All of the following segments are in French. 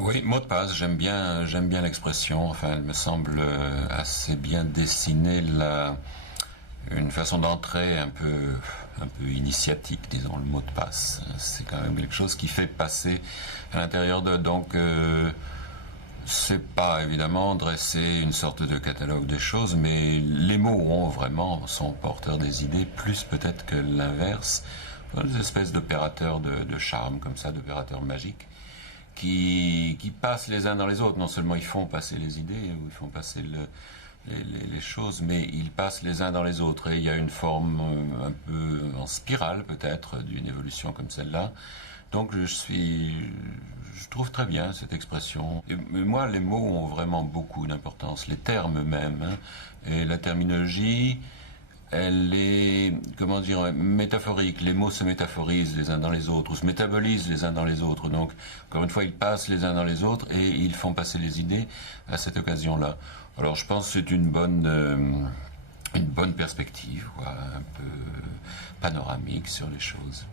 Oui, mot de passe, j'aime bien l'expression. Enfin, elle me semble assez bien dessiner une façon d'entrer un peu initiatique, disons, le mot de passe. C'est quand même quelque chose qui fait passer à l'intérieur de, donc, c'est pas évidemment dresser une sorte de catalogue des choses, mais les mots sont porteurs des idées, plus peut-être que l'inverse. Des espèces d'opérateurs de charme, comme ça, d'opérateurs magiques qui passent les uns dans les autres. Non seulement ils font passer les idées ou ils font passer les choses, mais ils passent les uns dans les autres. Et il y a une forme un peu en spirale peut-être d'une évolution comme celle-là. Donc je trouve très bien cette expression. Et moi, les mots ont vraiment beaucoup d'importance, les termes même, hein, et la terminologie. Elle est, comment dire, métaphorique. Les mots se métaphorisent les uns dans les autres, ou se métabolisent les uns dans les autres. Donc, encore une fois, ils passent les uns dans les autres et ils font passer les idées à cette occasion-là. Alors, je pense que c'est une bonne perspective, quoi, un peu panoramique sur les choses.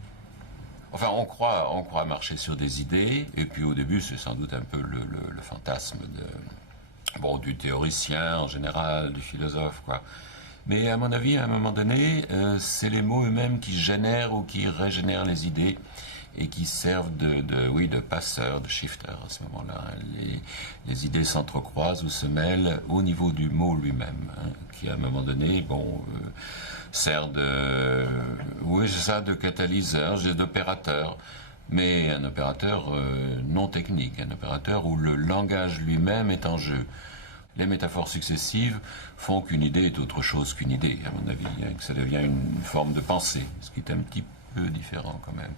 Enfin, on croit marcher sur des idées, et puis au début, c'est sans doute un peu le fantasme du théoricien en général, du philosophe, quoi. Mais à mon avis, à un moment donné, c'est les mots eux-mêmes qui génèrent ou qui régénèrent les idées et qui servent de passeurs, de shifters à ce moment-là. Les idées s'entrecroisent ou se mêlent au niveau du mot lui-même, hein, qui à un moment donné, sert de catalyseur, d'opérateur, mais un opérateur non technique, un opérateur où le langage lui-même est en jeu. Les métaphores successives font qu'une idée est autre chose qu'une idée, à mon avis, hein, que ça devient une forme de pensée, ce qui est un petit peu différent quand même.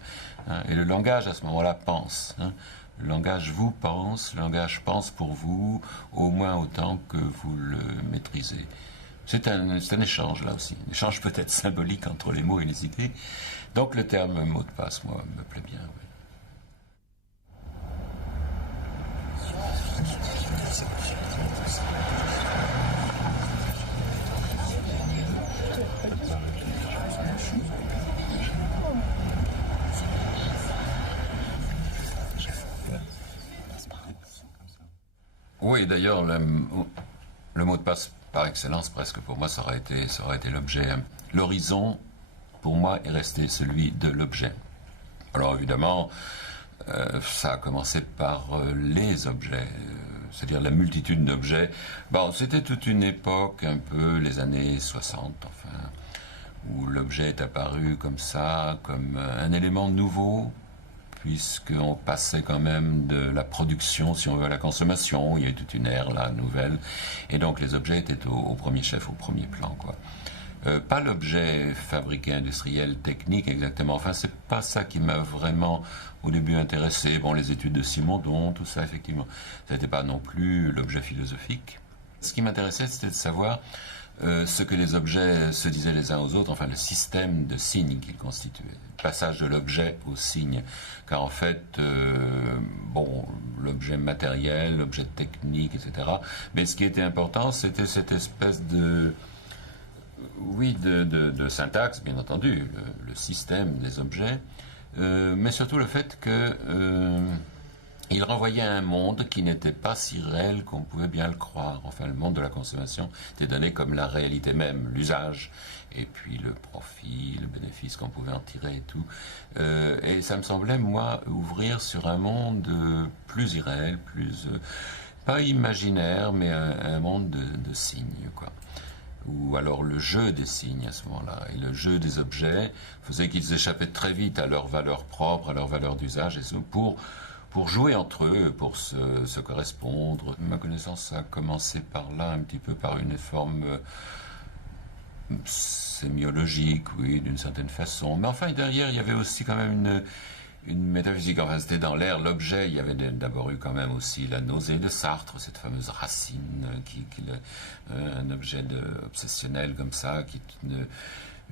Hein. Et le langage, à ce moment-là, pense. Hein. Le langage vous pense, le langage pense pour vous, au moins autant que vous le maîtrisez. C'est un échange, là aussi. Un échange peut-être symbolique entre les mots et les idées. Donc le terme mot de passe, moi, me plaît bien. Oui. Oui, d'ailleurs, le mot de passe par excellence, presque pour moi, ça aurait été l'objet. L'horizon, pour moi, est resté celui de l'objet. Alors évidemment, ça a commencé par les objets, c'est-à-dire la multitude d'objets. Bon, c'était toute une époque, un peu les années 60, enfin, où l'objet est apparu comme ça, comme un élément nouveau, puisqu'on passait quand même de la production, si on veut, à la consommation. Il y a eu toute une ère là, nouvelle, et donc les objets étaient au premier chef, au premier plan, quoi. Pas l'objet fabriqué, industriel, technique exactement. Enfin, c'est pas ça qui m'a vraiment au début intéressé. Bon, les études de Simondon, tout ça, effectivement, ça n'était pas non plus l'objet philosophique. Ce qui m'intéressait, c'était de savoir ce que les objets se disaient les uns aux autres, enfin le système de signes qu'ils constituaient, le passage de l'objet au signe. Car en fait, l'objet matériel, l'objet technique, etc. Mais ce qui était important, c'était cette espèce de syntaxe, bien entendu, le système des objets, mais surtout le fait que il renvoyait à un monde qui n'était pas si réel qu'on pouvait bien le croire. Enfin, le monde de la consommation était donné comme la réalité même, l'usage, et puis le profit, le bénéfice qu'on pouvait en tirer et tout. Et ça me semblait, moi, ouvrir sur un monde plus irréel, plus pas imaginaire, mais un monde de signes, quoi. Ou alors le jeu des signes à ce moment-là, et le jeu des objets faisait qu'ils échappaient très vite à leur valeur propre, à leur valeur d'usage, et pour jouer entre eux, pour se correspondre. Ma connaissance ça a commencé par là, un petit peu par une forme sémiologique, oui, d'une certaine façon. Mais enfin, derrière, il y avait aussi quand même une métaphysique. Enfin, c'était dans l'air, l'objet. Il y avait d'abord eu quand même aussi la nausée de Sartre, cette fameuse racine, un objet obsessionnel comme ça,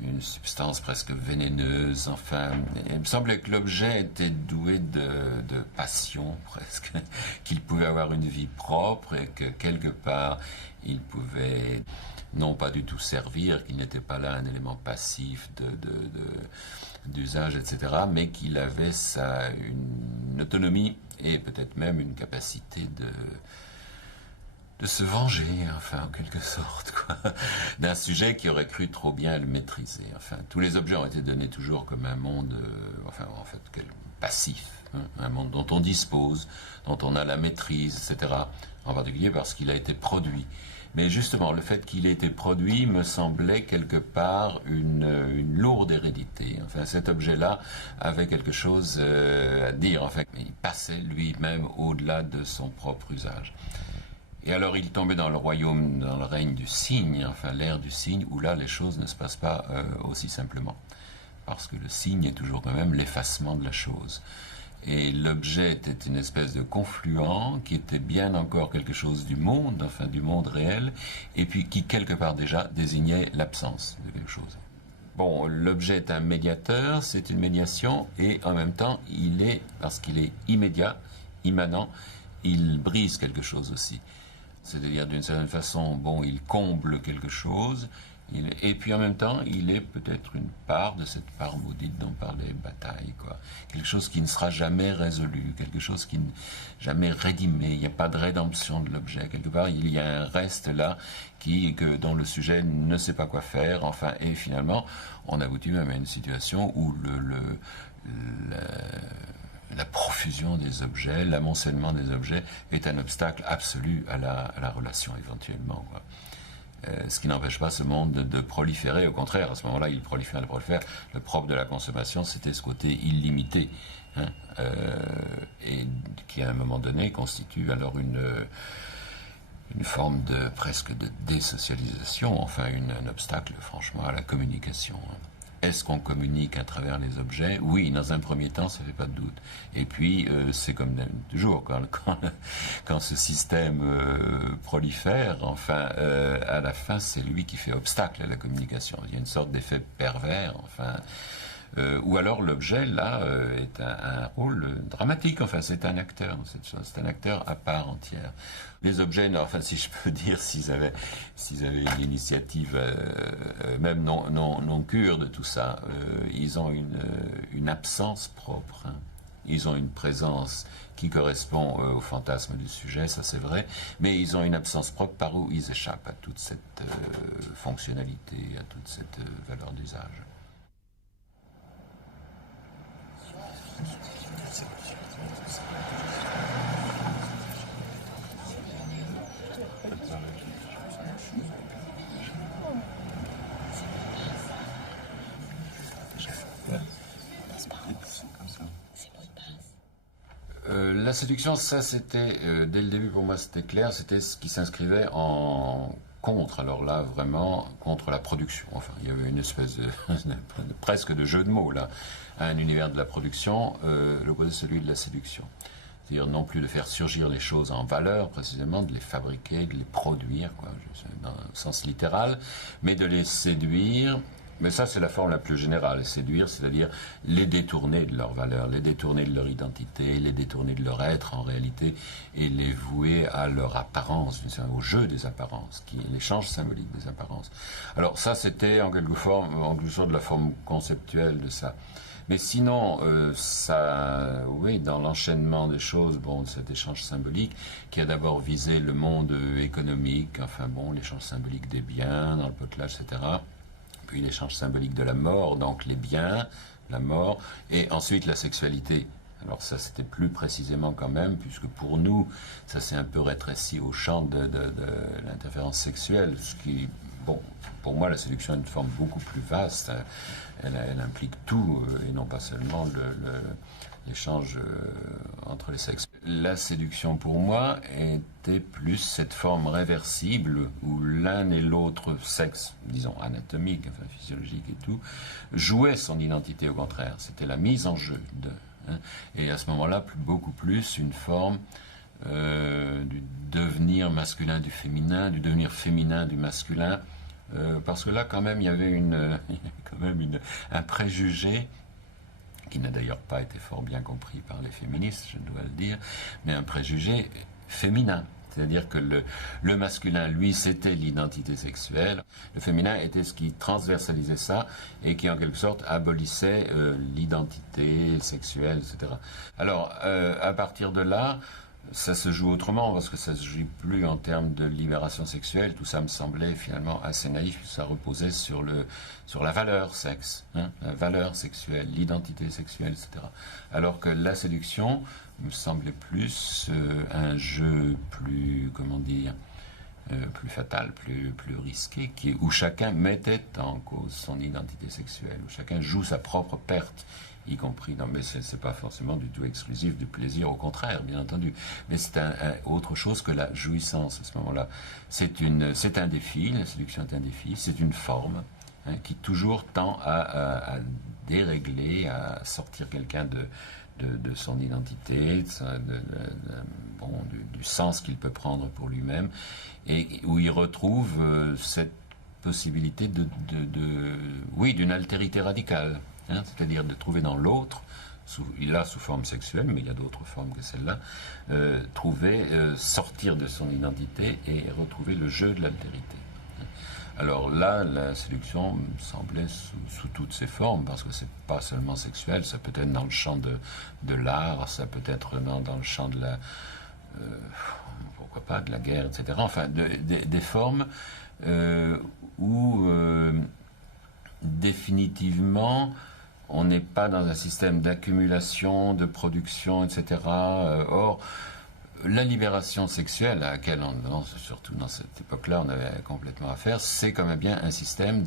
une substance presque vénéneuse. Enfin, il me semblait que l'objet était doué de passion presque, qu'il pouvait avoir une vie propre et que quelque part il pouvait non pas du tout servir, qu'il n'était pas là un élément passif d'usage, etc., mais qu'il avait une autonomie et peut-être même une capacité de se venger, enfin, en quelque sorte, quoi, d'un sujet qui aurait cru trop bien le maîtriser. Enfin, tous les objets ont été donnés toujours comme un monde, enfin, en fait, passif, hein, un monde dont on dispose, dont on a la maîtrise, etc., en particulier parce qu'il a été produit. Mais justement, le fait qu'il ait été produit me semblait quelque part une lourde hérédité. Enfin, cet objet-là avait quelque chose à dire. Enfin, il passait lui-même au-delà de son propre usage. Et alors il tombait dans le royaume, dans le règne du signe, enfin l'ère du signe, où là les choses ne se passent pas aussi simplement. Parce que le signe est toujours quand même l'effacement de la chose. Et l'objet était une espèce de confluent qui était bien encore quelque chose du monde, enfin du monde réel, et puis qui quelque part déjà désignait l'absence de quelque chose. Bon, l'objet est un médiateur, c'est une médiation, et en même temps, parce qu'il est immédiat, immanent, il brise quelque chose aussi. C'est-à-dire, d'une certaine façon, bon, il comble quelque chose, et puis en même temps, il est peut-être une part de cette part maudite dont parlait Bataille, quoi. Quelque chose qui ne sera jamais résolu, quelque chose qui n'est jamais rédimé. Il n'y a pas de rédemption de l'objet. Quelque part, il y a un reste là dont le sujet ne sait pas quoi faire. Enfin, et finalement, on aboutit même à une situation où la profusion des objets, l'amoncellement des objets est un obstacle absolu à la relation éventuellement, quoi. Ce qui n'empêche pas ce monde de proliférer. Au contraire, à ce moment-là, il prolifère. Le propre de la consommation, c'était ce côté illimité, hein, et qui, à un moment donné, constitue alors une forme presque de désocialisation, enfin un obstacle, franchement, à la communication, hein. Est-ce qu'on communique à travers les objets? Oui, dans un premier temps, ça ne fait pas de doute. Et puis, c'est comme toujours, quand ce système prolifère, enfin, à la fin, c'est lui qui fait obstacle à la communication. Il y a une sorte d'effet pervers, enfin. Ou alors l'objet, là, est un rôle dramatique. Enfin, c'est un acteur, cette chose. C'est un acteur à part entière. Les objets, enfin, si je peux dire, s'ils avaient une initiative, même non cure de tout ça, ils ont une absence propre, hein. Ils ont une présence qui correspond au fantasme du sujet, ça c'est vrai, mais ils ont une absence propre par où ils échappent à toute cette fonctionnalité, à toute cette valeur d'usage. La séduction, ça c'était, dès le début pour moi c'était clair, c'était ce qui s'inscrivait contre, alors là vraiment contre la production. Enfin, il y avait une espèce presque de jeu de mots là, à un univers de la production, l'opposé celui de la séduction. C'est-à-dire non plus de faire surgir les choses en valeur, précisément, de les fabriquer, de les produire, quoi, dans le sens littéral, mais de les séduire. Mais ça, c'est la forme la plus générale. Les séduire, c'est-à-dire les détourner de leur valeur, les détourner de leur identité, les détourner de leur être en réalité, et les vouer à leur apparence, au jeu des apparences, qui est l'échange symbolique des apparences. Alors ça, c'était en quelque sorte de la forme conceptuelle de ça. Mais sinon, oui, dans l'enchaînement des choses, bon, cet échange symbolique qui a d'abord visé le monde économique, enfin bon, l'échange symbolique des biens dans le potelage, etc., puis l'échange symbolique de la mort, donc les biens, la mort, et ensuite la sexualité. Alors ça, c'était plus précisément quand même, puisque pour nous, ça s'est un peu rétréci au champ de l'interférence sexuelle, ce qui, bon, pour moi, la séduction est une forme beaucoup plus vaste. Elle implique tout, et non pas seulement l'échange entre les sexes. La séduction, pour moi, était plus cette forme réversible où l'un et l'autre sexe, disons anatomique, enfin physiologique et tout, jouait son identité au contraire. C'était la mise en jeu de... Hein, et à ce moment-là, beaucoup plus une forme du devenir masculin du féminin, du devenir féminin du masculin, parce que là, quand même, il y avait même un préjugé qui n'a d'ailleurs pas été fort bien compris par les féministes, je dois le dire, mais un préjugé féminin. C'est-à-dire que le masculin, lui, c'était l'identité sexuelle. Le féminin était ce qui transversalisait ça et qui, en quelque sorte, abolissait l'identité sexuelle, etc. Alors, à partir de là, ça se joue autrement, parce que ça se joue plus en termes de libération sexuelle. Tout ça me semblait finalement assez naïf. Ça reposait sur la valeur sexe, hein, la valeur sexuelle, l'identité sexuelle, etc. Alors que la séduction me semblait plus un jeu plus, comment dire, plus fatal, plus risqué, où chacun mettait en cause son identité sexuelle, où chacun joue sa propre perte, y compris, non mais c'est pas forcément du tout exclusif du plaisir, au contraire, bien entendu, mais c'est autre chose que la jouissance à ce moment-là. C'est un défi, la séduction est un défi, c'est une forme, hein, qui toujours tend à dérégler, à sortir quelqu'un de son identité, du sens qu'il peut prendre pour lui-même, et où il retrouve cette possibilité d'une altérité radicale, hein, c'est-à-dire de trouver dans l'autre, sous forme sexuelle, mais il y a d'autres formes que celle-là, sortir de son identité et retrouver le jeu de l'altérité. Alors là, la séduction me semblait sous toutes ses formes, parce que c'est pas seulement sexuel, ça peut être dans le champ de l'art, ça peut être dans le champ de la, pourquoi pas, de la guerre, etc. Enfin, des formes où définitivement on n'est pas dans un système d'accumulation, de production, etc. Or, la libération sexuelle à laquelle, surtout dans cette époque-là, on avait complètement affaire, c'est quand même bien un système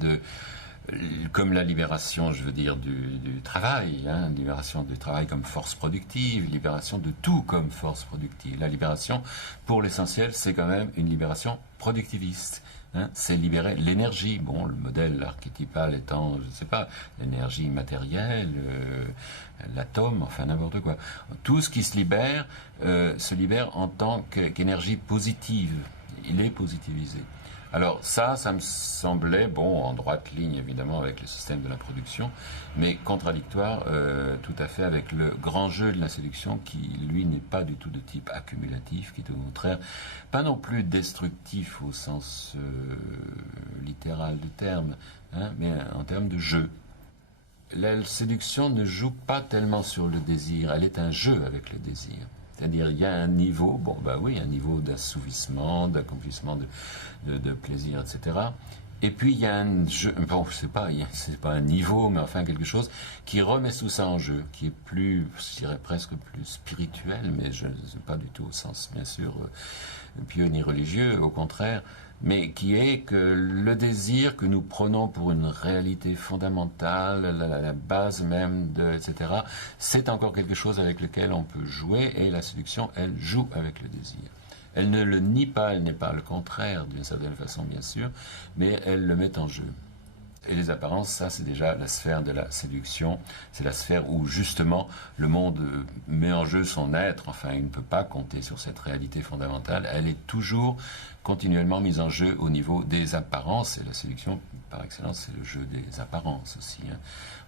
comme la libération, je veux dire, du travail, hein, libération du travail comme force productive, libération de tout comme force productive. La libération, pour l'essentiel, c'est quand même une libération productiviste. Hein, c'est libérer l'énergie. Bon, le modèle archétypal étant, je ne sais pas, l'énergie matérielle, l'atome, enfin n'importe quoi. Tout ce qui se libère en tant qu'énergie positive. Il est positivisé. Alors ça me semblait, bon, en droite ligne évidemment avec le système de la production, mais contradictoire tout à fait avec le grand jeu de la séduction qui, lui, n'est pas du tout de type accumulatif, qui est au contraire pas non plus destructif au sens littéral du terme, hein, mais en termes de jeu. La séduction ne joue pas tellement sur le désir, elle est un jeu avec le désir. C'est-à-dire, il y a un niveau, un niveau d'assouvissement, d'accomplissement de plaisir, etc. Et puis, il y a un jeu, c'est pas un niveau, mais enfin quelque chose qui remet tout ça en jeu, qui est plus, je dirais presque plus spirituel, mais je ne sais pas du tout au sens, bien sûr, pieux ni religieux, au contraire, mais qui est que le désir que nous prenons pour une réalité fondamentale, la base même etc., c'est encore quelque chose avec lequel on peut jouer, et la séduction, elle joue avec le désir. Elle ne le nie pas, elle n'est pas le contraire, d'une certaine façon, bien sûr, mais elle le met en jeu. Et les apparences, ça c'est déjà la sphère de la séduction, c'est la sphère où justement le monde met en jeu son être, enfin il ne peut pas compter sur cette réalité fondamentale, elle est toujours continuellement mise en jeu au niveau des apparences, et la séduction par excellence c'est le jeu des apparences aussi, hein.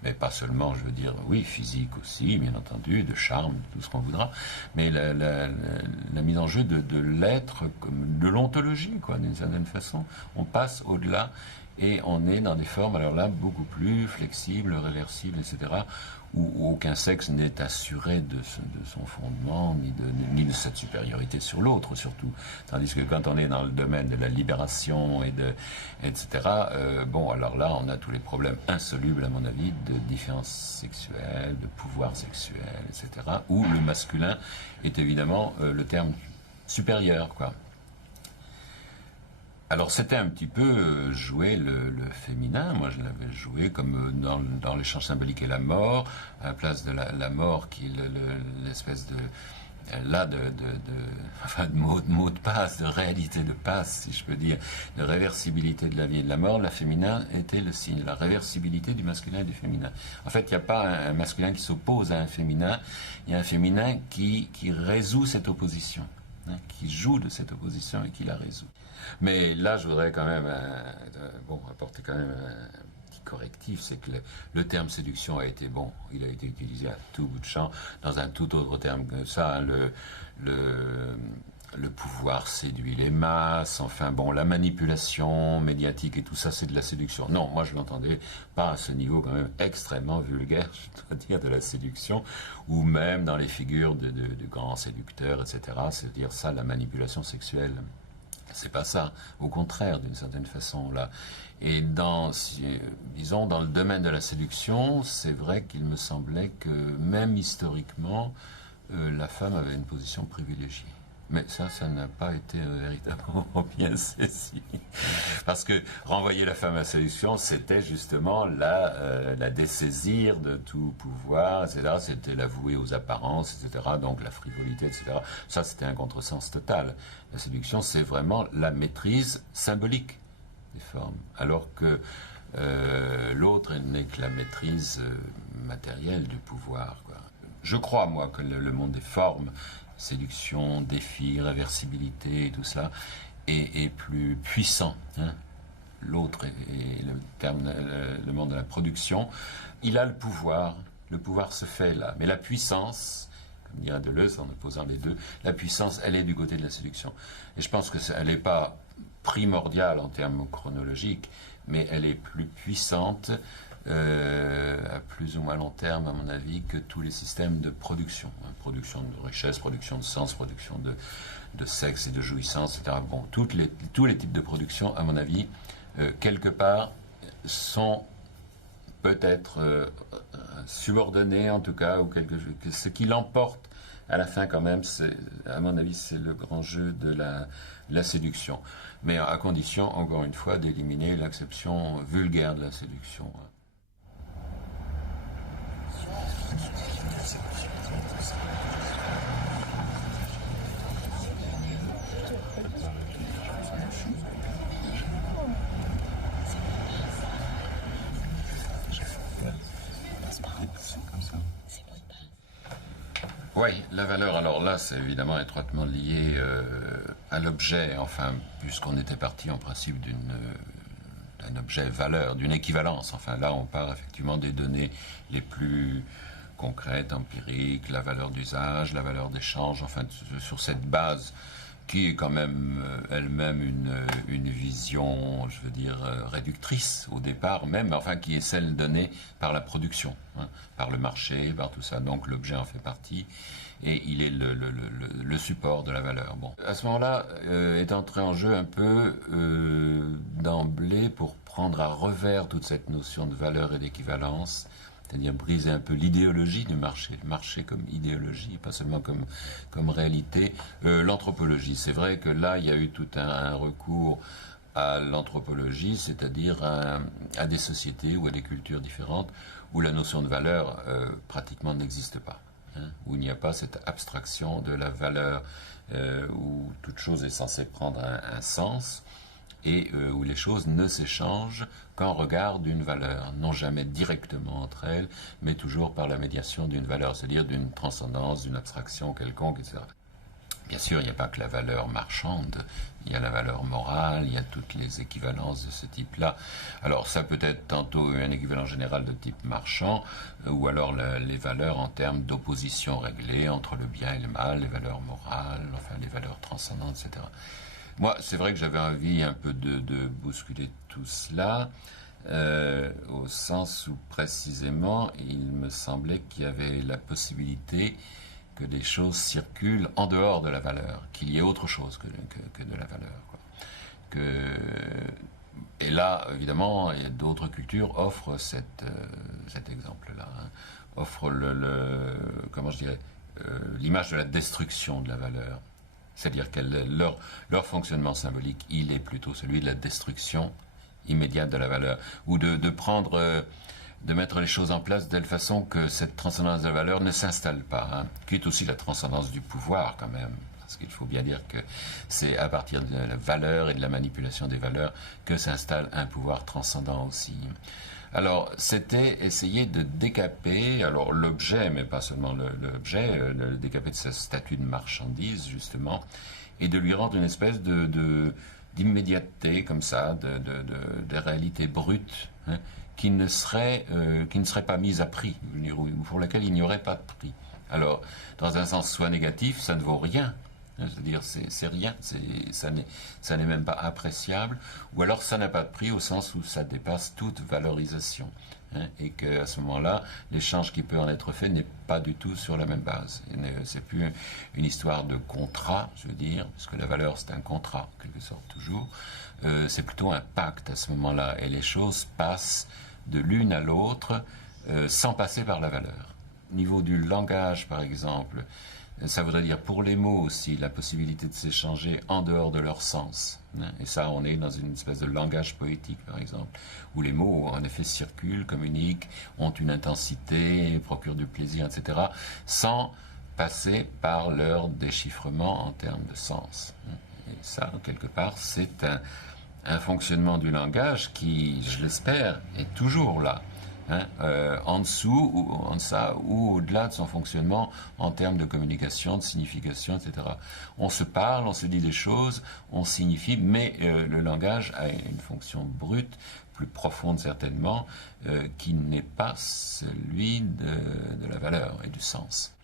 Mais pas seulement, je veux dire, oui, physique aussi, bien entendu, de charme, tout ce qu'on voudra, mais la mise en jeu de l'être, de l'ontologie, quoi, d'une certaine façon, on passe au-delà. Et on est dans des formes, alors là, beaucoup plus flexibles, réversibles, etc., où aucun sexe n'est assuré de son fondement, ni de cette supériorité sur l'autre, surtout. Tandis que quand on est dans le domaine de la libération, etc., alors là, on a tous les problèmes insolubles, à mon avis, de différence sexuelle, de pouvoir sexuel, etc., où le masculin est évidemment le terme supérieur, quoi. Alors c'était un petit peu jouer le féminin. Moi je l'avais joué comme dans l'échange symbolique et la mort, à la place de la mort qui est l'espèce de mot de passe, de réalité de passe, si je peux dire, de réversibilité de la vie et de la mort. La féminin était le signe de la réversibilité du masculin et du féminin. En fait, il n'y a pas un masculin qui s'oppose à un féminin, il y a un féminin qui résout cette opposition, hein, qui joue de cette opposition et qui la résout. Mais là, je voudrais quand même apporter quand même un petit petit correctif, c'est que le terme séduction a été bon, il a été utilisé à tout bout de champ, dans un tout autre terme que ça, hein, le pouvoir séduit les masses, enfin bon, la manipulation médiatique et tout ça, c'est de la séduction. Non, moi je l'entendais pas à ce niveau quand même extrêmement vulgaire, je dois dire, de la séduction, ou même dans les figures de grands séducteurs, etc. C'est-à-dire ça, la manipulation sexuelle. C'est pas ça, au contraire, d'une certaine façon, là. Et disons, dans le domaine de la séduction, c'est vrai qu'il me semblait que, même historiquement, la femme avait une position privilégiée. Mais ça n'a pas été véritablement bien saisi. Parce que renvoyer la femme à la séduction, c'était justement la dessaisir de tout pouvoir, etc. C'était la vouer aux apparences, etc. Donc la frivolité, etc. Ça, c'était un contresens total. La séduction, c'est vraiment la maîtrise symbolique des formes. Alors que l'autre n'est que la maîtrise matérielle du pouvoir, quoi. Je crois, moi, que le monde des formes, séduction, défi, réversibilité et tout cela, est plus puissant. Hein. L'autre est le monde de la production. Il a le pouvoir se fait là. Mais la puissance, comme dirait Deleuze en opposant les deux, la puissance, elle est du côté de la séduction. Et je pense qu'elle n'est pas primordiale en termes chronologiques, mais elle est plus puissante à plus ou moins long terme, à mon avis, que tous les systèmes de production. Production de richesse, production de sens, production de sexe et de jouissance, etc. Bon, tous les types de production, à mon avis, quelque part, sont peut-être subordonnés, en tout cas, ou ce qui l'emporte à la fin, quand même, à mon avis, c'est le grand jeu de la séduction. Mais à condition, encore une fois, d'éliminer l'acception vulgaire de la séduction. Oui, la valeur, alors là, c'est évidemment étroitement lié à l'objet, enfin, puisqu'on était parti en principe d'un objet valeur, d'une équivalence. Enfin, là, on part effectivement des données les plus concrètes, empiriques, la valeur d'usage, la valeur d'échange, enfin, sur cette base qui est quand même elle-même une vision, je veux dire, réductrice au départ même, enfin qui est celle donnée par la production, hein, par le marché, par tout ça. Donc l'objet en fait partie et il est le support de la valeur. Bon, à ce moment-là est entré en jeu un peu d'emblée pour prendre à revers toute cette notion de valeur et d'équivalence. C'est-à-dire briser un peu l'idéologie du marché, le marché comme idéologie, pas seulement comme réalité. L'anthropologie, c'est vrai que là, il y a eu tout un recours à l'anthropologie, c'est-à-dire à des sociétés ou à des cultures différentes où la notion de valeur pratiquement n'existe pas, hein, où il n'y a pas cette abstraction de la valeur, où toute chose est censée prendre un sens, et où les choses ne s'échangent qu'en regard d'une valeur, non jamais directement entre elles, mais toujours par la médiation d'une valeur, c'est-à-dire d'une transcendance, d'une abstraction quelconque, etc. Bien sûr, il n'y a pas que la valeur marchande, il y a la valeur morale, il y a toutes les équivalences de ce type-là. Alors ça peut être tantôt un équivalent général de type marchand, ou alors les valeurs en termes d'opposition réglée entre le bien et le mal, les valeurs morales, enfin les valeurs transcendantes, etc. Moi, c'est vrai que j'avais envie un peu de bousculer tout cela, au sens où précisément il me semblait qu'il y avait la possibilité que des choses circulent en dehors de la valeur, qu'il y ait autre chose que de la valeur, quoi. Et là, évidemment, d'autres cultures offrent cet exemple-là, hein, offrent comment je dirais, l'image de la destruction de la valeur. C'est-à-dire que leur fonctionnement symbolique, il est plutôt celui de la destruction immédiate de la valeur, ou de mettre les choses en place de telle façon que cette transcendance de la valeur ne s'installe pas, hein, qui est aussi la transcendance du pouvoir quand même, parce qu'il faut bien dire que c'est à partir de la valeur et de la manipulation des valeurs que s'installe un pouvoir transcendant aussi. Alors, c'était essayer de décaper, alors l'objet, mais pas seulement l'objet, le décaper de sa statut de marchandise, justement, et de lui rendre une espèce d'immédiateté, comme ça, de réalité brute, hein, qui ne serait pas mise à prix, ou pour laquelle il n'y aurait pas de prix. Alors, dans un sens soit négatif, ça ne vaut rien. C'est-à-dire, c'est rien, ça n'est même pas appréciable, ou alors ça n'a pas de prix au sens où ça dépasse toute valorisation. Et qu'à ce moment-là, l'échange qui peut en être fait n'est pas du tout sur la même base. C'est plus une histoire de contrat, je veux dire, parce que la valeur c'est un contrat, en quelque sorte toujours. C'est plutôt un pacte à ce moment-là, et les choses passent de l'une à l'autre sans passer par la valeur. Au niveau du langage, par exemple, ça voudrait dire pour les mots aussi la possibilité de s'échanger en dehors de leur sens. Et ça, on est dans une espèce de langage poétique, par exemple, où les mots, en effet, circulent, communiquent, ont une intensité, procurent du plaisir, etc., sans passer par leur déchiffrement en termes de sens. Et ça, quelque part, c'est un fonctionnement du langage qui, je l'espère, est toujours là. En dessous, ou en deçà, ou au-delà de son fonctionnement en termes de communication, de signification, etc. On se parle, on se dit des choses, on signifie, mais le langage a une fonction brute, plus profonde certainement, qui n'est pas celui de la valeur et du sens.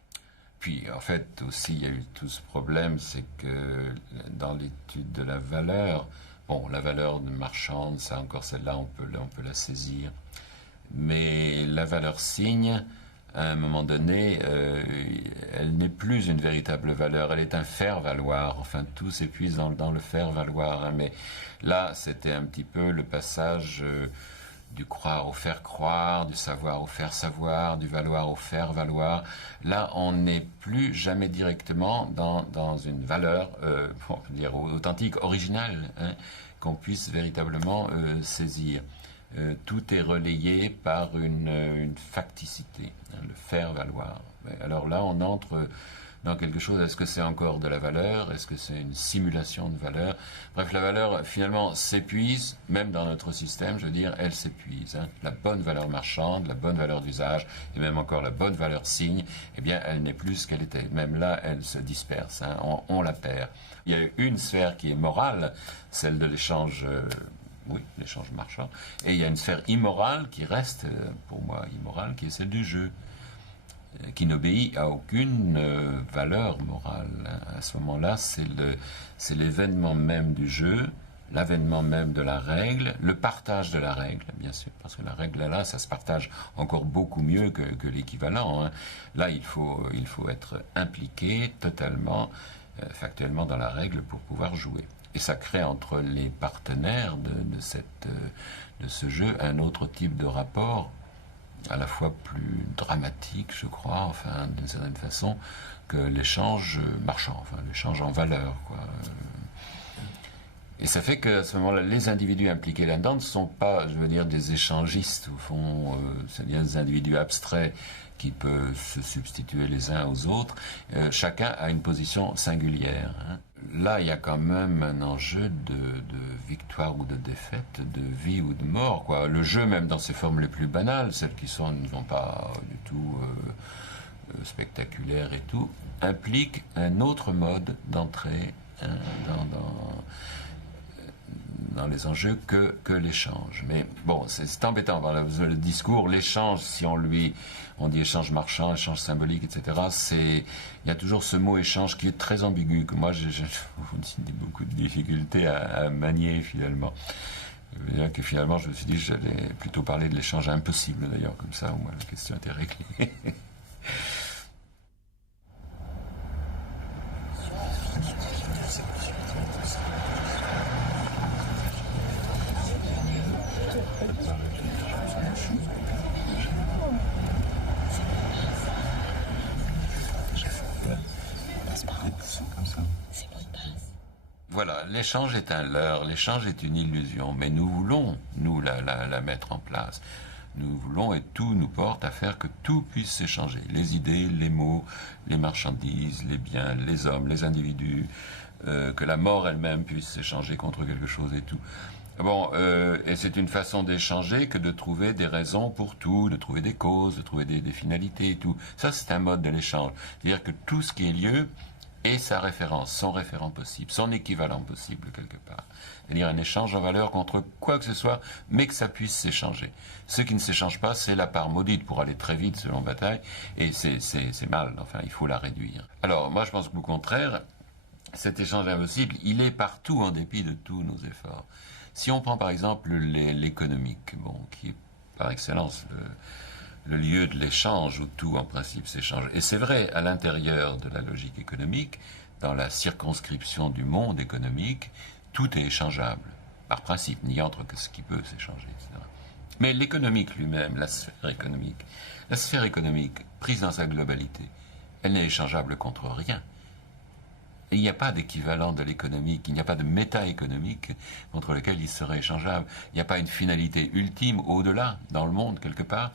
Puis, en fait, aussi, il y a eu tout ce problème, c'est que dans l'étude de la valeur, bon, la valeur marchande, ça encore, celle-là, on peut la saisir. Mais la valeur signe, à un moment donné, elle n'est plus une véritable valeur, elle est un faire-valoir. Enfin, tout s'épuise dans le faire-valoir. Hein. Mais là, c'était un petit peu le passage du croire au faire croire, du savoir au faire savoir, du valoir au faire valoir. Là, on n'est plus jamais directement dans une valeur, on peut dire authentique, originale, hein, qu'on puisse véritablement saisir. Tout est relayé par une facticité, hein, le faire valoir. Alors là, on entre dans quelque chose, est-ce que c'est encore de la valeur, est-ce que c'est une simulation de valeur? Bref, la valeur, finalement, s'épuise, même dans notre système, je veux dire, elle s'épuise. Hein. La bonne valeur marchande, la bonne valeur d'usage, et même encore la bonne valeur signe, eh bien, elle n'est plus ce qu'elle était. Même là, elle se disperse, hein, on la perd. Il y a une sphère qui est morale, celle de l'échange oui, l'échange marchand. Et il y a une sphère immorale qui reste, pour moi, immorale, qui est celle du jeu, qui n'obéit à aucune valeur morale. À ce moment-là, c'est l'événement même du jeu, l'avènement même de la règle, le partage de la règle, bien sûr, parce que la règle, là, ça se partage encore beaucoup mieux que l'équivalent. Hein. Là, il faut être impliqué totalement, factuellement dans la règle pour pouvoir jouer. Et ça crée entre les partenaires de ce jeu un autre type de rapport, à la fois plus dramatique, je crois, enfin, d'une certaine façon, que l'échange marchand, enfin, l'échange en valeur, quoi. Et ça fait qu'à ce moment-là, les individus impliqués là-dedans ne sont pas, je veux dire, des échangistes, au fond, c'est-à-dire des individus abstraits qui peuvent se substituer les uns aux autres. Chacun a une position singulière. Hein. Là, il y a quand même un enjeu de victoire ou de défaite, de vie ou de mort, quoi. Le jeu, même dans ses formes les plus banales, celles qui ne sont pas du tout spectaculaires et tout, implique un autre mode d'entrée dans les enjeux que l'échange. Mais bon, c'est embêtant. Dans le discours, l'échange, si on dit échange marchand, échange symbolique, etc., il y a toujours ce mot échange qui est très ambigu, que moi, j'ai beaucoup de difficultés à manier, finalement. C'est-à-dire que finalement, je me suis dit que j'allais plutôt parler de l'échange impossible, d'ailleurs, comme ça, au moins la question était réglée. Voilà, l'échange est un leurre, l'échange est une illusion, mais nous voulons, nous, la mettre en place. Nous voulons, et tout nous porte à faire que tout puisse s'échanger. Les idées, les mots, les marchandises, les biens, les hommes, les individus, que la mort elle-même puisse s'échanger contre quelque chose et tout. Bon, et c'est une façon d'échanger que de trouver des raisons pour tout, de trouver des causes, de trouver des finalités et tout. Ça, c'est un mode de l'échange. C'est-à-dire que tout ce qui est lieu et sa référence, son référent possible, son équivalent possible quelque part. C'est-à-dire un échange en valeur contre quoi que ce soit, mais que ça puisse s'échanger. Ce qui ne s'échange pas, c'est la part maudite pour aller très vite selon Bataille, et c'est mal, enfin il faut la réduire. Alors moi je pense qu'au contraire, cet échange impossible, il est partout en dépit de tous nos efforts. Si on prend par exemple l'économique, bon, qui est par excellence le lieu de l'échange où tout en principe s'échange. Et c'est vrai, à l'intérieur de la logique économique, dans la circonscription du monde économique, tout est échangeable. Par principe, n'y entre que ce qui peut s'échanger, etc. Mais l'économique lui-même, la sphère économique, prise dans sa globalité, elle n'est échangeable contre rien. Et il n'y a pas d'équivalent de l'économique, il n'y a pas de méta-économique contre lequel il serait échangeable. Il n'y a pas une finalité ultime au-delà, dans le monde, quelque part,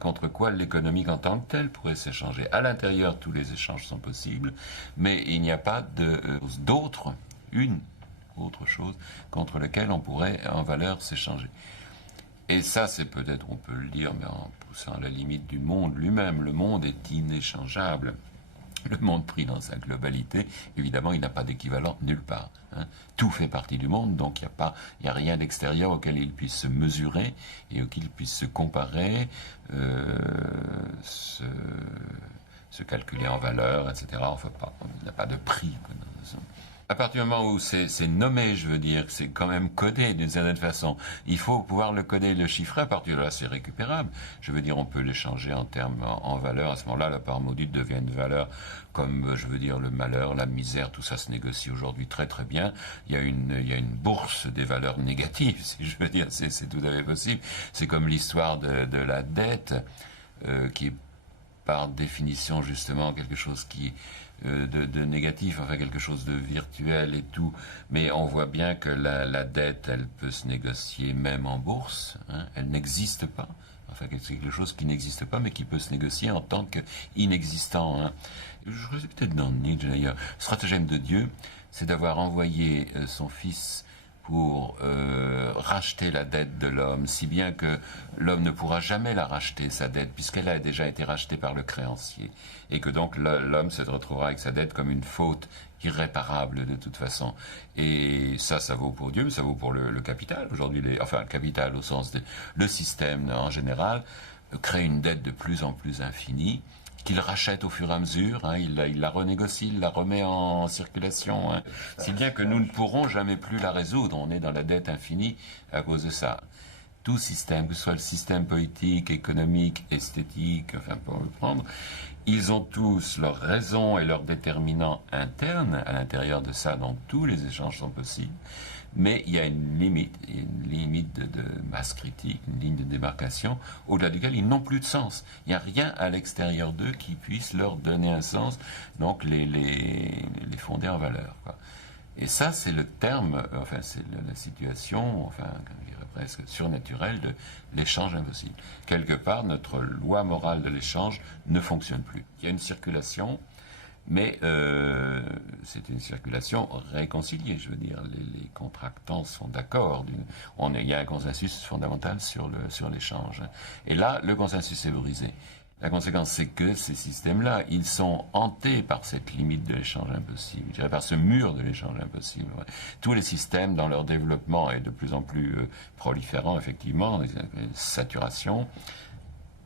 contre quoi l'économique en tant que telle pourrait s'échanger. À l'intérieur, tous les échanges sont possibles, mais il n'y a pas une autre chose contre laquelle on pourrait en valeur s'échanger. Et ça, c'est peut-être, on peut le dire, mais en poussant à la limite du monde lui-même. Le monde est inéchangeable. Le monde pris dans sa globalité, évidemment, il n'a pas d'équivalent nulle part. Hein. Tout fait partie du monde, donc il n'y a rien d'extérieur auquel il puisse se mesurer et auquel il puisse se comparer, se calculer en valeur, etc. Enfin, il n'a pas de prix. À partir du moment où c'est nommé, je veux dire, c'est quand même codé d'une certaine façon. Il faut pouvoir le coder, le chiffrer. À partir de là, c'est récupérable. Je veux dire, on peut l'échanger en termes, en valeur. À ce moment-là, la part maudite devient une valeur comme, je veux dire, le malheur, la misère, tout ça se négocie aujourd'hui très très bien. Il y a une bourse des valeurs négatives, si je veux dire, c'est tout à fait possible. C'est comme l'histoire de la dette, qui est par définition justement quelque chose qui de négatif, enfin quelque chose de virtuel et tout, mais on voit bien que la dette, elle peut se négocier même en bourse, hein, elle n'existe pas, enfin c'est quelque chose qui n'existe pas, mais qui peut se négocier en tant qu'inexistant. Hein. Je crois que peut-être dans Nietzsche d'ailleurs, le stratagème de Dieu, c'est d'avoir envoyé son fils pour racheter la dette de l'homme, si bien que l'homme ne pourra jamais la racheter, sa dette, puisqu'elle a déjà été rachetée par le créancier, et que donc l'homme se retrouvera avec sa dette comme une faute irréparable de toute façon. Et ça vaut pour Dieu, mais ça vaut pour le capital. Aujourd'hui, le capital au sens le système en général, crée une dette de plus en plus infinie, qu'il rachète au fur et à mesure, hein, il la renégocie, il la remet en circulation, hein, si bien que nous ne pourrons jamais plus la résoudre. On est dans la dette infinie à cause de ça. Tout système, que ce soit le système politique, économique, esthétique, enfin pour le prendre, ils ont tous leurs raisons et leurs déterminants internes à l'intérieur de ça, donc tous les échanges sont possibles. Mais il y a une limite de masse critique, une ligne de démarcation, au-delà duquel ils n'ont plus de sens. Il n'y a rien à l'extérieur d'eux qui puisse leur donner un sens, donc les fonder en valeur, quoi. Et ça, c'est le terme, enfin, c'est la situation, enfin, je dirais presque surnaturelle de l'échange impossible. Quelque part, notre loi morale de l'échange ne fonctionne plus. Il y a une circulation, mais c'est une circulation réconciliée, je veux dire. Les contractants sont d'accord. Il y a un consensus fondamental sur l'échange. Et là, le consensus est brisé. La conséquence, c'est que ces systèmes-là, ils sont hantés par cette limite de l'échange impossible, je dirais par ce mur de l'échange impossible. Tous les systèmes, dans leur développement, et de plus en plus proliférant, effectivement, saturation,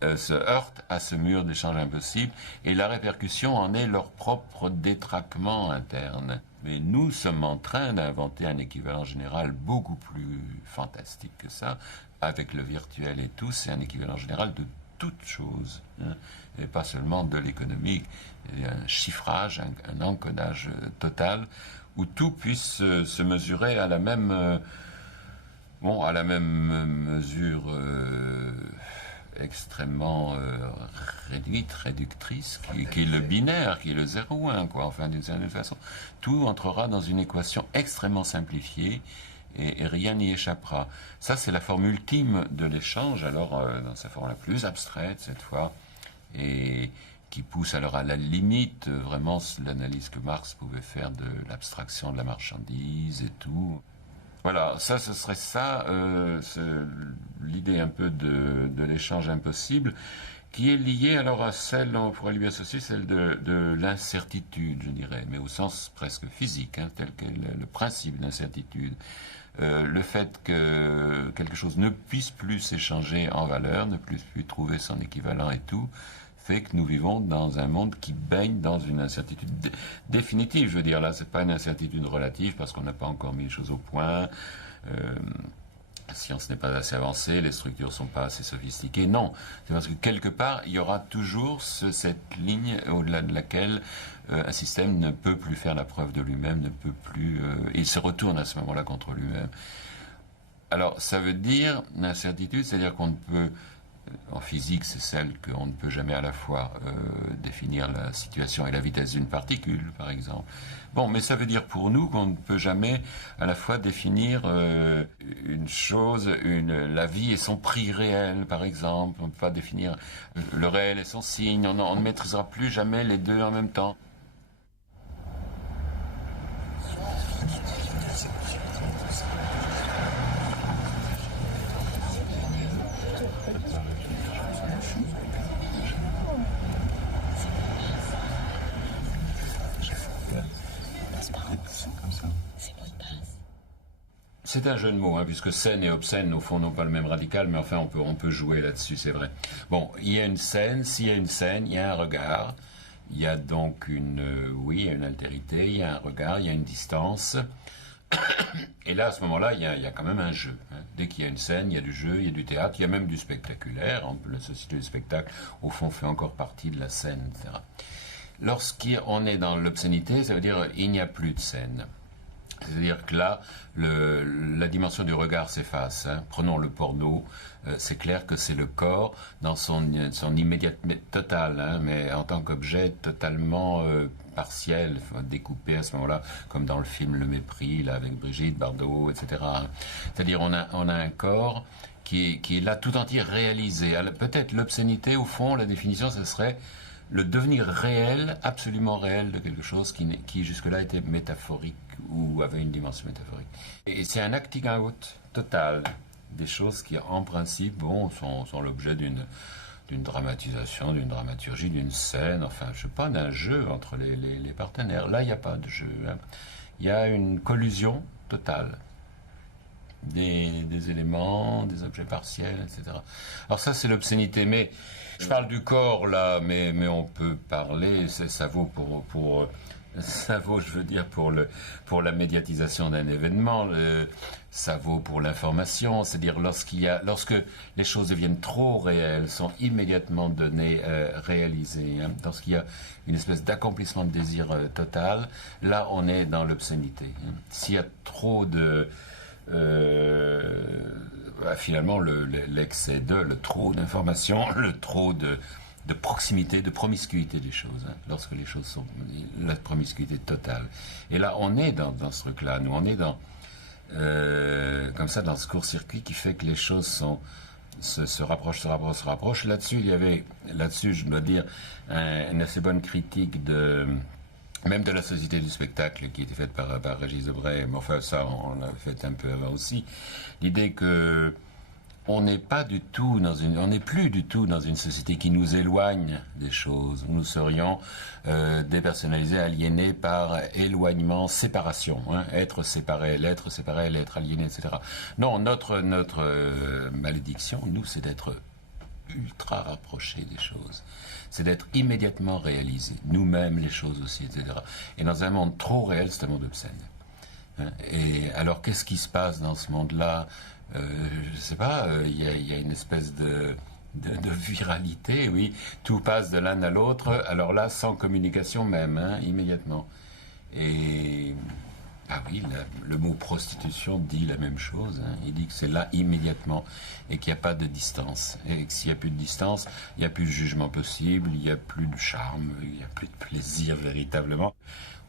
se heurtent à ce mur d'échange impossible, et la répercussion en est leur propre détraquement interne. Mais nous sommes en train d'inventer un équivalent général beaucoup plus fantastique que ça, avec le virtuel et tout. C'est un équivalent général de toute chose, hein, et pas seulement de l'économique. Il y a un chiffrage, un encodage total, où tout puisse se mesurer à la même mesure extrêmement réduite, réductrice, qui est le binaire, qui est le 0 ou 1, quoi, enfin d'une certaine façon. Tout entrera dans une équation extrêmement simplifiée, et rien n'y échappera. Ça, c'est la forme ultime de l'échange, alors dans sa forme la plus abstraite cette fois, et qui pousse alors à la limite vraiment l'analyse que Marx pouvait faire de l'abstraction de la marchandise et tout. Voilà, ça, ce serait ça, l'idée un peu de l'échange impossible. qui est liée alors à celle, on pourrait lui associer celle de l'incertitude, je dirais, mais au sens presque physique, hein, tel qu'est le principe d'incertitude. Le fait que quelque chose ne puisse plus s'échanger en valeur, ne puisse plus trouver son équivalent et tout, fait que nous vivons dans un monde qui baigne dans une incertitude définitive. Je veux dire, là, c'est pas une incertitude relative parce qu'on n'a pas encore mis les choses au point. La science n'est pas assez avancée, les structures sont pas assez sophistiquées. Non, c'est parce que quelque part, il y aura toujours cette ligne au-delà de laquelle un système ne peut plus faire la preuve de lui-même, ne peut plus... il se retourne à ce moment-là contre lui-même. Alors, ça veut dire, l'incertitude, c'est-à-dire qu'on ne peut... En physique, c'est celle qu'on ne peut jamais à la fois définir la situation et la vitesse d'une particule, par exemple. Bon, mais ça veut dire pour nous qu'on ne peut jamais à la fois définir une chose, la vie et son prix réel, par exemple. On ne peut pas définir le réel et son signe. On ne maîtrisera plus jamais les deux en même temps. C'est un jeu de mots, hein, puisque scène et obscène, au fond, n'ont pas le même radical, mais enfin, on peut jouer là-dessus, c'est vrai. Bon, il y a une scène, s'il y a une scène, il y a un regard, il y a donc il y a une altérité, il y a un regard, il y a une distance, et là, à ce moment-là, il y a quand même un jeu. Hein. Dès qu'il y a une scène, il y a du jeu, il y a du théâtre, il y a même du spectaculaire, la société du spectacle, au fond, fait encore partie de la scène, etc. Lorsqu'on est dans l'obscénité, ça veut dire il n'y a plus de scène. C'est-à-dire que là, la dimension du regard s'efface. Hein. Prenons le porno, c'est clair que c'est le corps dans son immédiateté totale, hein, mais en tant qu'objet totalement partiel, découpé à ce moment-là, comme dans le film Le Mépris, là, avec Brigitte Bardot, etc. C'est-à-dire on a un corps qui est là tout entier réalisé. Peut-être l'obscénité, au fond, la définition, ce serait le devenir réel, absolument réel de quelque chose qui jusque-là était métaphorique ou avait une dimension métaphorique. Et c'est un acting out total des choses qui, en principe, sont l'objet d'une dramatisation, d'une dramaturgie, d'une scène, enfin, je sais pas, d'un jeu entre les partenaires. Là, il n'y a pas de jeu. Hein. Il y a une collusion totale des éléments, des objets partiels, etc. Alors ça, c'est l'obscénité, mais je parle du corps là, mais on peut parler, ça vaut ça vaut, je veux dire, pour la médiatisation d'un événement, ça vaut pour l'information, c'est-à-dire lorsque les choses deviennent trop réelles, sont immédiatement données, réalisées, hein, lorsqu'il y a une espèce d'accomplissement de désir total, là on est dans l'obscénité. Hein. S'il y a trop de finalement l'excès le trop d'informations, le trop de proximité, de promiscuité des choses, hein, lorsque les choses sont la promiscuité totale. Et là, on est dans ce truc-là, nous, on est comme ça dans ce court-circuit qui fait que les choses se rapprochent. Là-dessus, je dois dire, une assez bonne critique même de la Société du spectacle qui était faite par Régis Debray, mais enfin ça on l'a fait un peu avant aussi, l'idée que on n'est plus du tout dans une société qui nous éloigne des choses. Nous serions dépersonnalisés, aliénés par éloignement, séparation, hein, être séparé, l'être aliéné, etc. Non, notre malédiction, nous, c'est d'être ultra rapprochés des choses. C'est d'être immédiatement réalisé, nous-mêmes, les choses aussi, etc. Et dans un monde trop réel, c'est un monde obscène. Hein. Et alors, qu'est-ce qui se passe dans ce monde-là? Je sais pas, il y a une espèce de viralité, oui. Tout passe de l'un à l'autre, alors là, sans communication même, hein, immédiatement. Et... Ah oui, le mot prostitution dit la même chose. Hein. Il dit que c'est là immédiatement et qu'il n'y a pas de distance. Et que s'il n'y a plus de distance, il n'y a plus de jugement possible, il n'y a plus de charme, il n'y a plus de plaisir véritablement.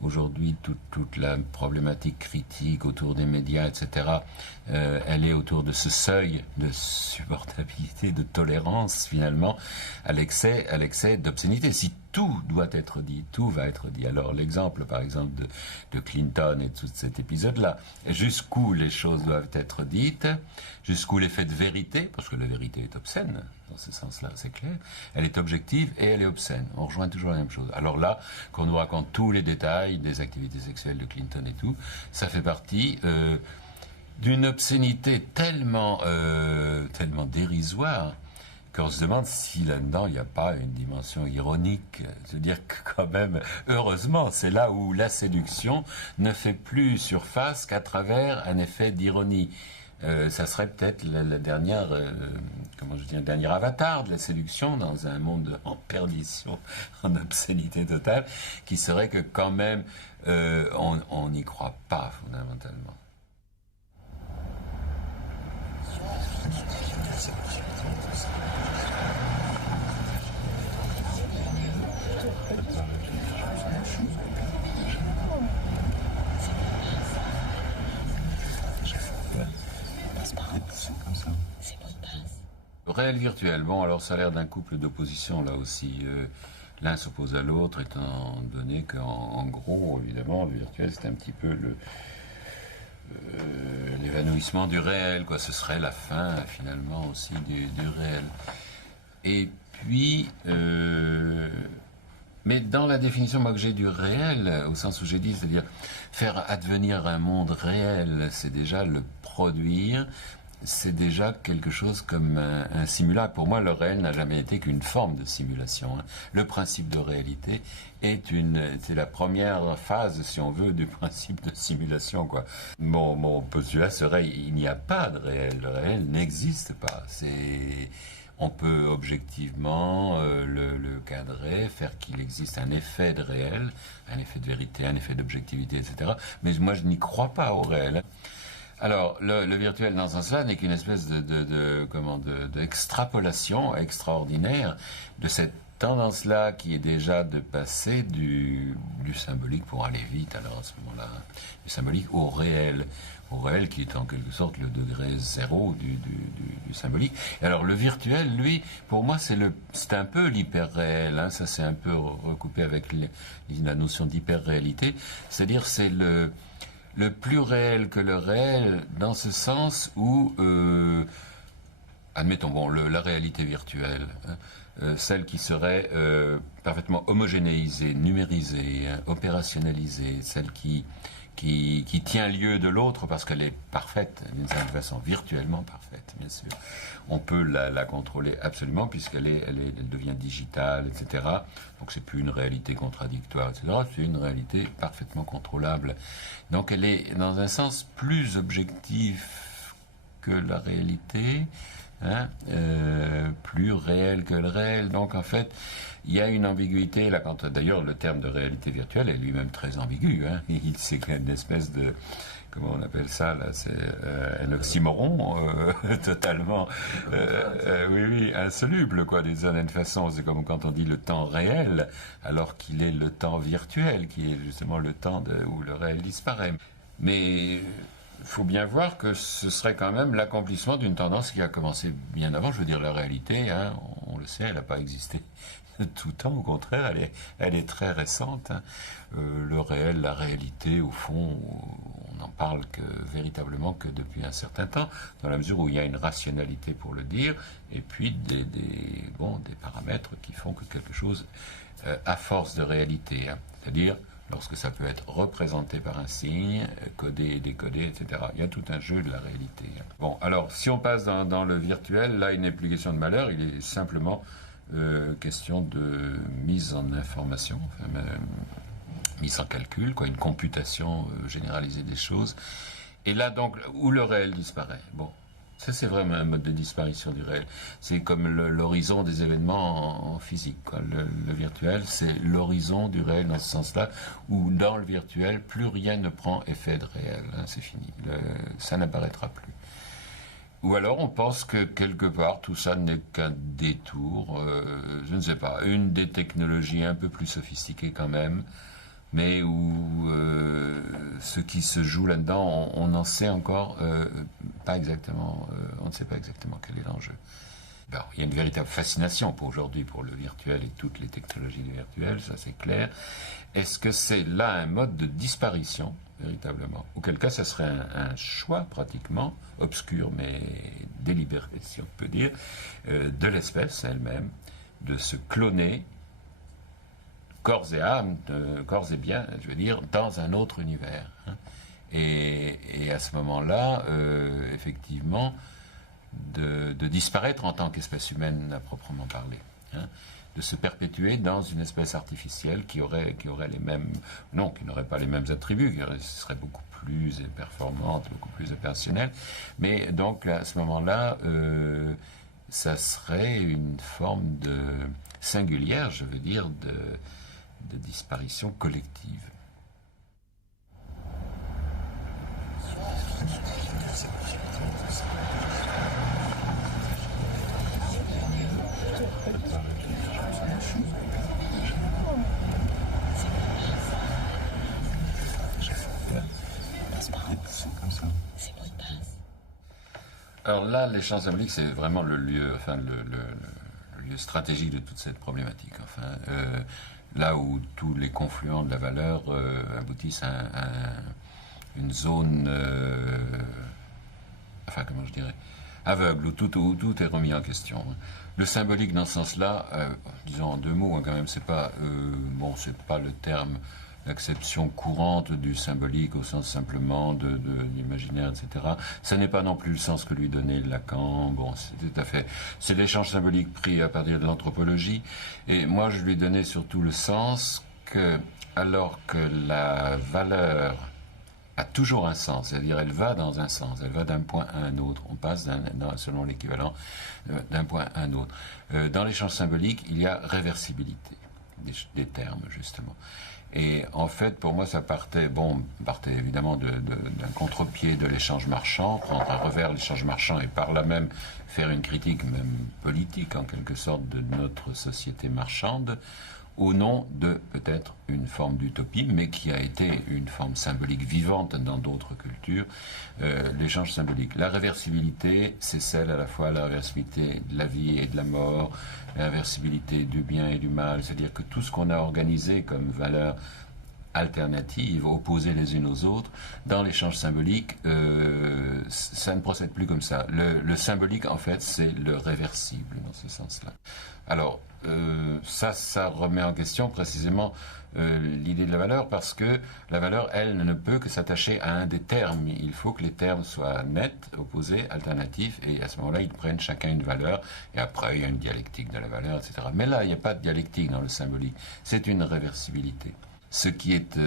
Aujourd'hui, toute la problématique critique autour des médias, etc., elle est autour de ce seuil de supportabilité, de tolérance finalement, à l'excès d'obscénité. Si tout doit être dit, tout va être dit. Alors l'exemple, par exemple, de Clinton et tout cet épisode-là, jusqu'où les choses doivent être dites, jusqu'où les faits de vérité, parce que la vérité est obscène, dans ce sens-là, c'est clair, elle est objective et elle est obscène. On rejoint toujours la même chose. Alors là, qu'on nous raconte tous les détails des activités sexuelles de Clinton et tout, ça fait partie d'une obscénité tellement dérisoire, qu'on se demande si là-dedans il n'y a pas une dimension ironique. C'est-à-dire que quand même, heureusement, c'est là où la séduction ne fait plus surface qu'à travers un effet d'ironie. Ça serait peut-être la dernière, le dernier avatar de la séduction dans un monde en perdition, en obscénité totale, qui serait que quand même, on n'y croit pas fondamentalement. Le réel virtuel, bon, alors ça a l'air d'un couple d'opposition là aussi. L'un s'oppose à l'autre, étant donné qu'en gros, évidemment, le virtuel c'est un petit peu l'évanouissement du réel, quoi. Ce serait la fin finalement aussi du réel. Et puis, mais dans la définition moi que j'ai du réel, au sens où j'ai dit, c'est-à-dire faire advenir un monde réel, c'est déjà le produire. C'est déjà quelque chose comme un simulacre. Pour moi, le réel n'a jamais été qu'une forme de simulation. Hein. Le principe de réalité c'est la première phase, si on veut, du principe de simulation, quoi. Mon postulat serait, il n'y a pas de réel. Le réel n'existe pas. On peut objectivement le cadrer, faire qu'il existe un effet de réel, un effet de vérité, un effet d'objectivité, etc. Mais moi, je n'y crois pas au réel. Hein. Alors, le virtuel, dans ce sens-là, n'est qu'une espèce d'extrapolation extraordinaire de cette tendance-là qui est déjà de passer du symbolique pour aller vite, alors à ce moment-là, du symbolique au réel qui est en quelque sorte le degré zéro du symbolique. Et alors, le virtuel, lui, pour moi, c'est un peu l'hyper-réel, hein, ça c'est un peu recoupé avec la notion d'hyper-réalité, c'est-à-dire c'est le plus réel que le réel, dans ce sens où, admettons, la réalité virtuelle, hein, celle qui serait parfaitement homogénéisée, numérisée, hein, opérationnalisée, celle qui tient lieu de l'autre parce qu'elle est parfaite, d'une certaine façon, virtuellement parfaite, bien sûr. On peut la contrôler absolument puisqu'elle devient digitale, etc. Donc c'est plus une réalité contradictoire, etc. C'est une réalité parfaitement contrôlable. Donc elle est, dans un sens, plus objective que la réalité, hein, plus réelle que le réel. Donc en fait, il y a une ambiguïté là. D'ailleurs, le terme de réalité virtuelle est lui-même très ambigu. Hein. C'est une espèce de, comment on appelle ça là, c'est un oxymoron totalement, oui, insoluble quoi, d'une certaine façon. C'est comme quand on dit le temps réel, alors qu'il est le temps virtuel, qui est justement le temps où le réel disparaît. Mais il faut bien voir que ce serait quand même l'accomplissement d'une tendance qui a commencé bien avant. Je veux dire, la réalité, hein, on le sait, elle n'a pas existé de tout temps. Au contraire, elle est très récente. Hein. Le réel, la réalité, au fond, on n'en parle véritablement que depuis un certain temps, dans la mesure où il y a une rationalité pour le dire, et puis des paramètres qui font que quelque chose a force de réalité. Hein. C'est-à-dire lorsque ça peut être représenté par un signe, codé, décodé, etc. Il y a tout un jeu de la réalité. Bon, alors, si on passe dans le virtuel, là, il n'est plus question de malheur, il est simplement question de mise en information, mise en calcul, quoi, une computation généralisée des choses. Et là, donc, où le réel disparaît. Bon. Ça, c'est vraiment un mode de disparition du réel. C'est comme l'horizon des événements en physique, quoi. Le virtuel, c'est l'horizon du réel dans ce sens-là, où dans le virtuel, plus rien ne prend effet de réel. Hein, c'est fini. Ça n'apparaîtra plus. Ou alors on pense que quelque part tout ça n'est qu'un détour, je ne sais pas, une des technologies un peu plus sophistiquées quand même, mais où ce qui se joue là-dedans, on n'en sait encore pas exactement, on ne sait pas exactement quel est l'enjeu. Alors, il y a une véritable fascination pour aujourd'hui pour le virtuel et toutes les technologies du virtuel, ça c'est clair. Est-ce que c'est là un mode de disparition, véritablement? Auquel cas, ça serait un choix pratiquement, obscur mais délibéré, si on peut dire, de l'espèce elle-même, de se cloner corps et âme, corps et bien, je veux dire, dans un autre univers. Hein. Et à ce moment-là, effectivement, de disparaître en tant qu'espèce humaine à proprement parler. Hein, de se perpétuer dans une espèce artificielle qui aurait les mêmes... Non, qui n'aurait pas les mêmes attributs, qui serait beaucoup plus performante, beaucoup plus opérationnelle. Mais donc, à ce moment-là, ça serait une forme de singulière, je veux dire, de disparition collective. Alors là, l'échange symbolique, c'est vraiment le lieu, enfin le lieu stratégique de toute cette problématique. Enfin, là où tous les confluents de la valeur aboutissent à une zone, enfin comment je dirais, aveugle, où tout est remis en question. Le symbolique dans ce sens-là, disons en deux mots, hein, quand même, c'est pas le terme, l'acception courante du symbolique au sens simplement de l'imaginaire, etc. Ça n'est pas non plus le sens que lui donnait Lacan. Bon, c'est tout à fait, c'est l'échange symbolique pris à partir de l'anthropologie. Et moi, je lui donnais surtout le sens que, alors que la valeur a toujours un sens, c'est-à-dire elle va dans un sens, elle va d'un point à un autre, on passe selon l'équivalent d'un point à un autre. Dans l'échange symbolique, il y a réversibilité des termes, justement. Et en fait, pour moi, ça partait évidemment d'un contre-pied de l'échange marchand, prendre à revers l'échange marchand et par là même faire une critique, même politique en quelque sorte, de notre société marchande, au nom de peut-être une forme d'utopie, mais qui a été une forme symbolique vivante dans d'autres cultures, l'échange symbolique. La réversibilité, c'est celle à la fois la réversibilité de la vie et de la mort, la réversibilité du bien et du mal, c'est-à-dire que tout ce qu'on a organisé comme valeurs alternatives, opposées les unes aux autres, dans l'échange symbolique, ça ne procède plus comme ça. Le symbolique, en fait, c'est le réversible dans ce sens-là. Alors, ça remet en question précisément l'idée de la valeur, parce que la valeur, elle, ne peut que s'attacher à un des termes. Il faut que les termes soient nets, opposés, alternatifs, et à ce moment-là, ils prennent chacun une valeur, et après, il y a une dialectique de la valeur, etc. Mais là, il n'y a pas de dialectique dans le symbolique. C'est une réversibilité. Ce qui est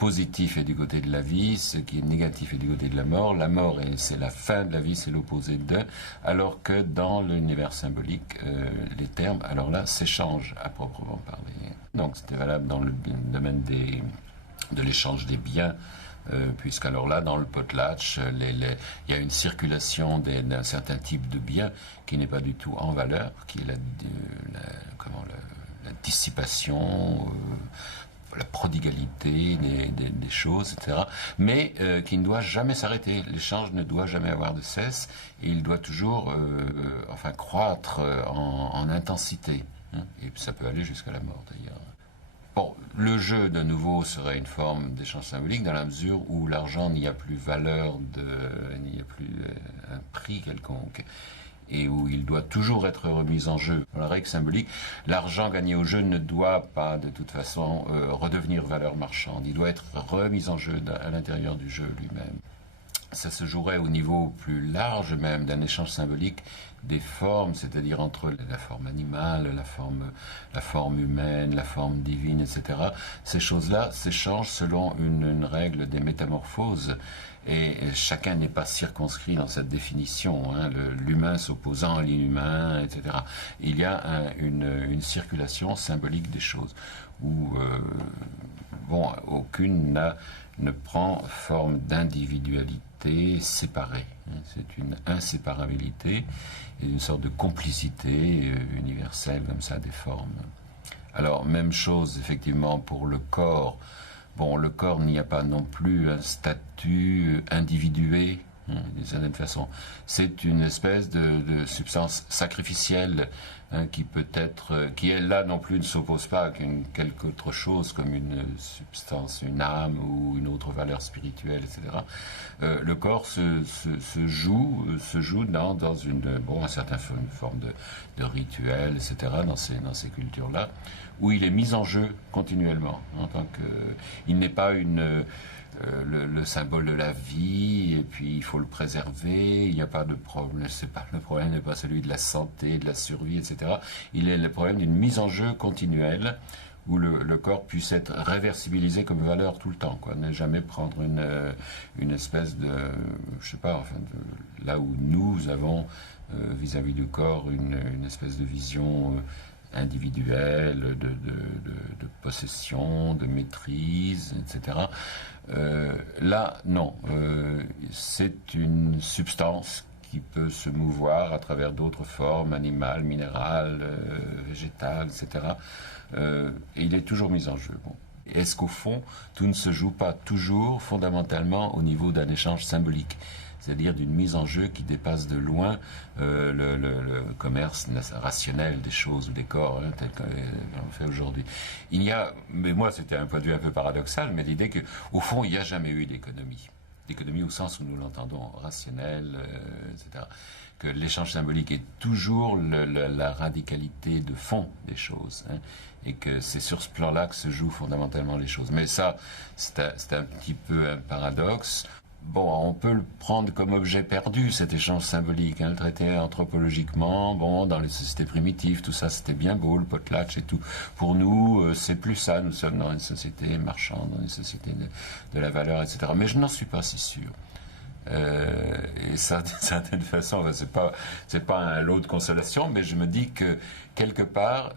positif est du côté de la vie, ce qui est négatif est du côté de la mort. La mort, c'est la fin de la vie, c'est l'opposé de, alors que dans l'univers symbolique, les termes, alors là, s'échangent à proprement parler. Donc c'était valable dans le domaine de l'échange des biens, puisqu'alors là, dans le potlatch, il y a une circulation d'un certain type de biens qui n'est pas du tout en valeur, qui est la dissipation, la prodigalité des choses, etc. Mais qui ne doit jamais s'arrêter. L'échange ne doit jamais avoir de cesse. Et il doit toujours croître en intensité. Hein, et ça peut aller jusqu'à la mort, d'ailleurs. Bon, le jeu, de nouveau, serait une forme d'échange symbolique dans la mesure où l'argent n'y a plus valeur, il n'y a plus un prix quelconque, et où il doit toujours être remis en jeu. Dans la règle symbolique, l'argent gagné au jeu ne doit pas, de toute façon, redevenir valeur marchande. Il doit être remis en jeu à l'intérieur du jeu lui-même. Ça se jouerait au niveau plus large même d'un échange symbolique des formes, c'est-à-dire entre la forme animale, la forme humaine, la forme divine, etc. Ces choses-là s'échangent selon une règle des métamorphoses, et chacun n'est pas circonscrit dans cette définition, hein, l'humain s'opposant à l'inhumain, etc. Il y a une circulation symbolique des choses, où aucune ne prend forme d'individualité séparée. C'est une inséparabilité et une sorte de complicité universelle comme ça des formes. Alors, même chose effectivement pour le corps. Bon, le corps, n'y a pas non plus un statut individué, d'une certaine façon. C'est une espèce de substance sacrificielle qui peut être, qui est là non plus ne s'oppose pas à quelque autre chose comme une substance, une âme ou une autre valeur spirituelle, etc. Le corps se joue dans un certain une forme de rituel, etc. dans ces cultures-là, où il est mis en jeu continuellement en tant que, il n'est pas le symbole de la vie, et puis il faut le préserver, il n'y a pas de problème, le problème n'est pas celui de la santé, de la survie, etc. Il est le problème d'une mise en jeu continuelle, où le corps puisse être réversibilisé comme valeur tout le temps, quoi. Ne jamais prendre une espèce de, je sais pas, enfin, là où nous avons vis-à-vis du corps une espèce de vision individuelle, de possession, de maîtrise, etc. Là, non. C'est une substance qui peut se mouvoir à travers d'autres formes, animales, minérales, végétales, etc. Et il est toujours mis en jeu. Bon. Est-ce qu'au fond, tout ne se joue pas toujours fondamentalement au niveau d'un échange symbolique, c'est-à-dire d'une mise en jeu qui dépasse de loin le commerce rationnel des choses ou des corps, tel qu'on fait aujourd'hui. Mais moi c'était un point de vue un peu paradoxal, mais l'idée qu'au fond il n'y a jamais eu d'économie. D'économie au sens où nous l'entendons, rationnel, etc. Que l'échange symbolique est toujours la radicalité de fond des choses, et que c'est sur ce plan-là que se jouent fondamentalement les choses. Mais ça, c'est un petit peu un paradoxe. Bon, on peut le prendre comme objet perdu, cet échange symbolique, le traiter anthropologiquement. Bon, dans les sociétés primitives, tout ça, c'était bien beau, le potlatch et tout. Pour nous, c'est plus ça. Nous sommes dans une société marchande, dans une société de la valeur, etc. Mais je n'en suis pas si sûr. Et ça, d'une certaine façon, c'est pas un lot de consolation, mais je me dis que quelque part,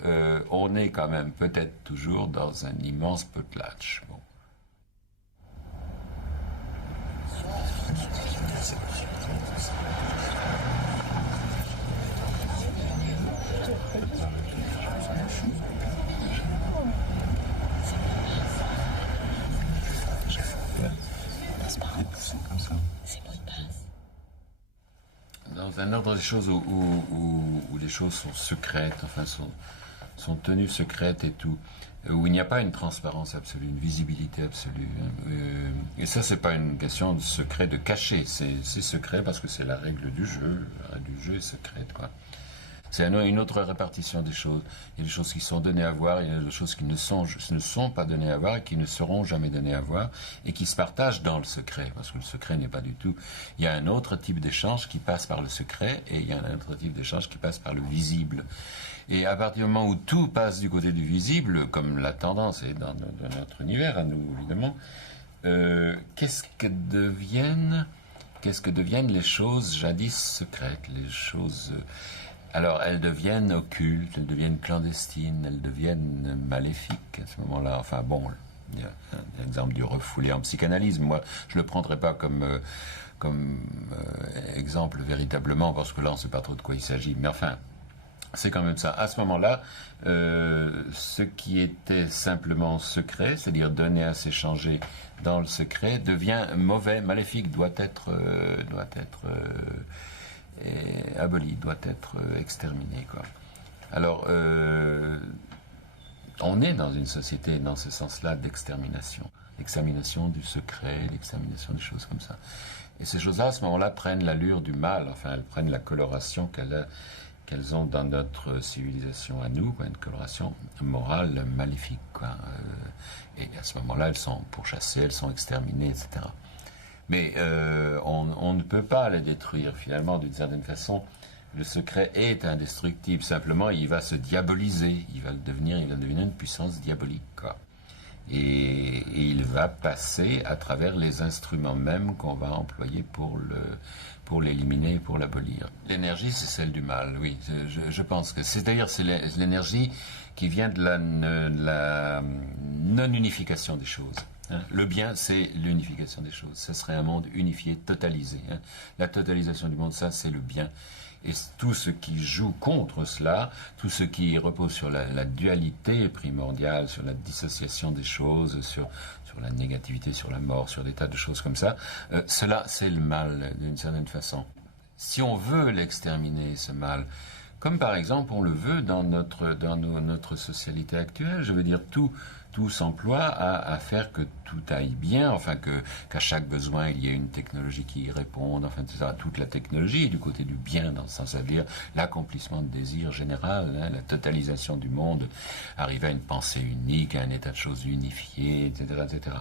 on est quand même peut-être toujours dans un immense potlatch. Bon. Dans un ordre des choses où les choses sont secrètes, enfin sont tenues secrètes et tout, où il n'y a pas une transparence absolue, une visibilité absolue. Et ça, c'est pas une question de secret, de cacher. C'est secret parce que c'est la règle du jeu. La règle du jeu est secrète, quoi. C'est une autre répartition des choses. Il y a des choses qui sont données à voir, il y a des choses qui ne sont pas données à voir et qui ne seront jamais données à voir et qui se partagent dans le secret, parce que le secret n'est pas du tout... Il y a un autre type d'échange qui passe par le secret et il y a un autre type d'échange qui passe par le visible. Et à partir du moment où tout passe du côté du visible, comme la tendance est dans notre univers à nous, évidemment, qu'est-ce que deviennent les choses jadis secrètes, les choses... Alors, elles deviennent occultes, elles deviennent clandestines, elles deviennent maléfiques à ce moment-là. Enfin bon, il y a un exemple du refoulé en psychanalyse. Moi, je le prendrais pas comme exemple véritablement, parce que là, on ne sait pas trop de quoi il s'agit. Mais enfin, c'est quand même ça. À ce moment-là, ce qui était simplement secret, c'est-à-dire donné à s'échanger dans le secret, devient mauvais, maléfique, doit être aboli, doit être exterminé, quoi. Alors, on est dans une société, dans ce sens-là, d'extermination. L'extermination du secret, l'extermination des choses comme ça. Et ces choses-là, à ce moment-là, prennent l'allure du mal, enfin, elles prennent la coloration qu'elles ont dans notre civilisation à nous, quoi, une coloration morale maléfique, quoi. Et à ce moment-là, elles sont pourchassées, elles sont exterminées, etc. Mais on ne peut pas les détruire, finalement, d'une certaine façon. Le secret est indestructible. Simplement, il va se diaboliser. Il va devenir une puissance diabolique, quoi. Et il va passer à travers les instruments mêmes qu'on va employer pour l'éliminer, pour l'abolir. L'énergie, c'est celle du mal, oui. Je pense que c'est-à-dire c'est l'énergie qui vient de la non-unification des choses. Le bien, c'est l'unification des choses. Ça serait un monde unifié, totalisé. La totalisation du monde, ça, c'est le bien. Et tout ce qui joue contre cela, tout ce qui repose sur la dualité primordiale, sur la dissociation des choses, sur sur la négativité, sur la mort, sur des tas de choses comme ça. Cela, c'est le mal, d'une certaine façon. Si on veut l'exterminer, ce mal, comme par exemple on le veut dans notre socialité actuelle, je veux dire tout s'emploie à faire que tout aille bien, enfin qu'à chaque besoin il y ait une technologie qui y réponde, enfin toute la technologie du côté du bien, dans le sens à dire l'accomplissement de désir général, hein, la totalisation du monde, arriver à une pensée unique, à un état de choses unifié, etc., etc.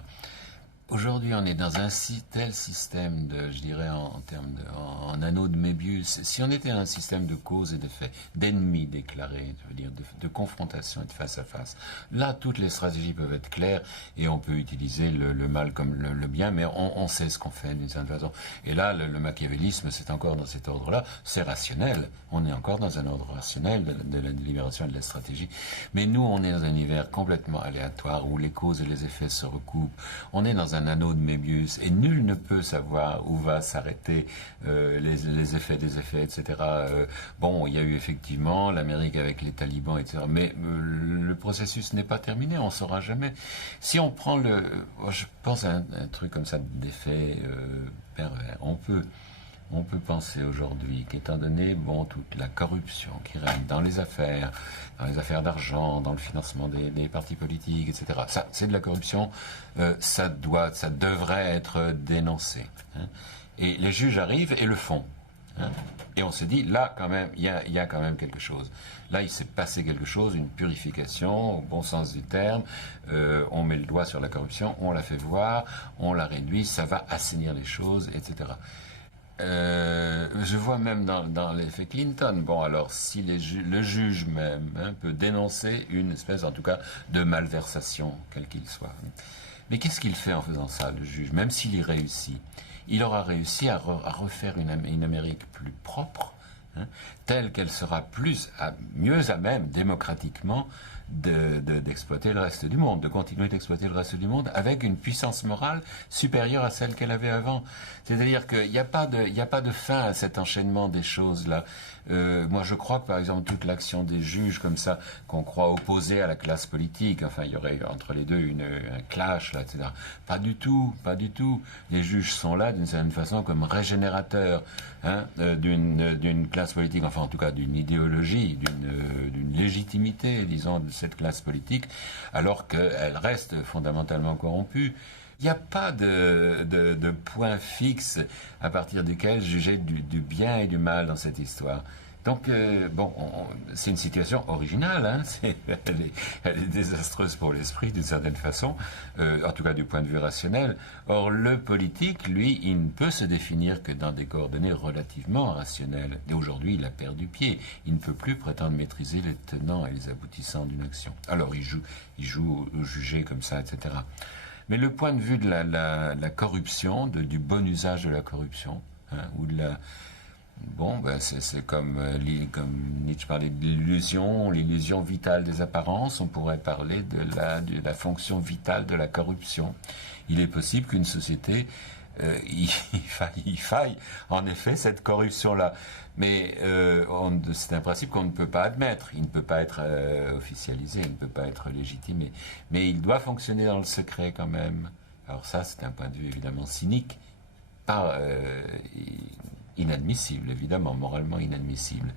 Aujourd'hui, on est dans un tel système de, je dirais en termes en anneau de Mébius. Si on était dans un système de cause et d'effet, d'ennemis déclarés, je veux dire, de confrontation et de face à face, là, toutes les stratégies peuvent être claires et on peut utiliser le mal comme le bien, mais on sait ce qu'on fait d'une certaine façon. Et là, le machiavélisme, c'est encore dans cet ordre-là, c'est rationnel. On est encore dans un ordre rationnel de la délibération et de la stratégie. Mais nous, on est dans un univers complètement aléatoire où les causes et les effets se recoupent. On est dans un anneau de Mébius et nul ne peut savoir où va s'arrêter les effets des effets, etc. Bon, il y a eu effectivement l'Amérique avec les talibans, etc. Mais le processus n'est pas terminé, on ne saura jamais. Si on prend je pense à un truc comme ça d'effet pervers, on peut penser aujourd'hui qu'étant donné, toute la corruption qui règne dans les affaires d'argent, dans le financement des partis politiques, etc. Ça, c'est de la corruption, ça devrait être dénoncé. Hein. Et les juges arrivent et le font. Hein. Et on se dit, là, quand même, il y a quand même quelque chose. Là, il s'est passé quelque chose, une purification, au bon sens du terme. On met le doigt sur la corruption, on la fait voir, on la réduit, ça va assainir les choses, etc. Je vois même dans l'effet Clinton, alors si le juge même peut dénoncer une espèce, en tout cas, de malversation, quel qu'il soit. Mais qu'est-ce qu'il fait en faisant ça, le juge? Même s'il y réussit, il aura réussi à refaire une Amérique plus propre, telle qu'elle sera mieux à même, démocratiquement, d'exploiter le reste du monde, de continuer d'exploiter le reste du monde avec une puissance morale supérieure à celle qu'elle avait avant. C'est-à-dire qu'il n'y a pas de fin à cet enchaînement des choses-là. Moi, je crois que, par exemple, toute l'action des juges comme ça, qu'on croit opposée à la classe politique, enfin, il y aurait entre les deux un clash, là, etc. Pas du tout, pas du tout. Les juges sont là, d'une certaine façon, comme régénérateurs d'une classe politique, enfin, en tout cas, d'une idéologie, d'une légitimité, disons, de cette classe politique, alors qu'elle reste fondamentalement corrompue. Il n'y a pas de point fixe à partir duquel juger du bien et du mal dans cette histoire. Donc, c'est une situation originale, hein. Elle est désastreuse pour l'esprit, d'une certaine façon, en tout cas du point de vue rationnel. Or, le politique, lui, il ne peut se définir que dans des coordonnées relativement rationnelles. Et aujourd'hui, il a perdu pied. Il ne peut plus prétendre maîtriser les tenants et les aboutissants d'une action. Alors, il joue au jugé comme ça, etc. Mais le point de vue de la corruption, du bon usage de la corruption, ou de la... c'est comme Nietzsche parlait de l'illusion vitale des apparences, on pourrait parler de la fonction vitale de la corruption. Il est possible qu'une société, il faille en effet cette corruption-là. Mais c'est un principe qu'on ne peut pas admettre. Il ne peut pas être officialisé, il ne peut pas être légitimé. Mais il doit fonctionner dans le secret quand même. Alors ça, c'est un point de vue évidemment cynique, pas inadmissible, évidemment, moralement inadmissible.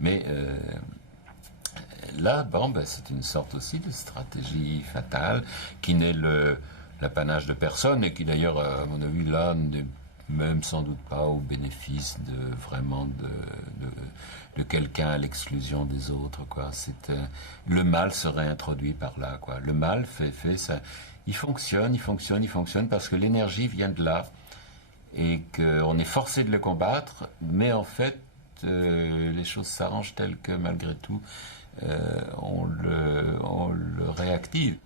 Mais là, c'est une sorte aussi de stratégie fatale qui n'est l'apanage de personne et qui d'ailleurs, à mon avis, là, n'est même sans doute pas au bénéfice de quelqu'un à l'exclusion des autres, quoi. Le mal serait introduit par là, quoi. Le mal fait ça. Il fonctionne parce que l'énergie vient de là et qu'on est forcé de le combattre, mais en fait, les choses s'arrangent telles que malgré tout, on le réactive.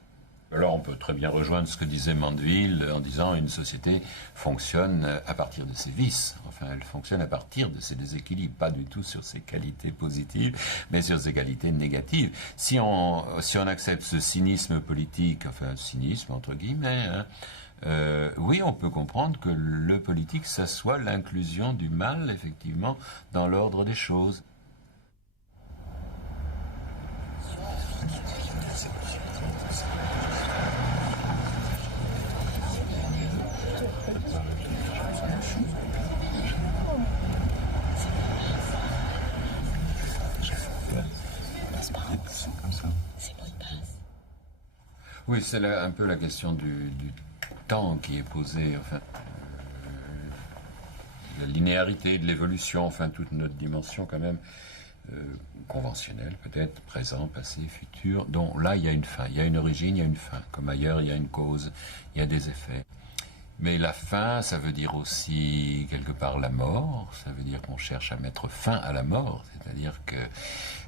Alors on peut très bien rejoindre ce que disait Mandeville en disant une société fonctionne à partir de ses vices. Enfin, elle fonctionne à partir de ses déséquilibres, pas du tout sur ses qualités positives, mais sur ses qualités négatives. Si on accepte ce cynisme politique, enfin cynisme entre guillemets, oui, on peut comprendre que le politique, ça soit l'inclusion du mal, effectivement, dans l'ordre des choses. suspense. Comme ça. Ces mots de passe. Oui, c'est un peu la question du temps qui est posée, enfin, la linéarité de l'évolution, enfin, toute notre dimension quand même, conventionnelle peut-être, présent, passé, futur, dont là il y a une fin, il y a une origine, il y a une fin, comme ailleurs il y a une cause, il y a des effets. Mais la fin, ça veut dire aussi quelque part la mort, ça veut dire qu'on cherche à mettre fin à la mort, c'est-à-dire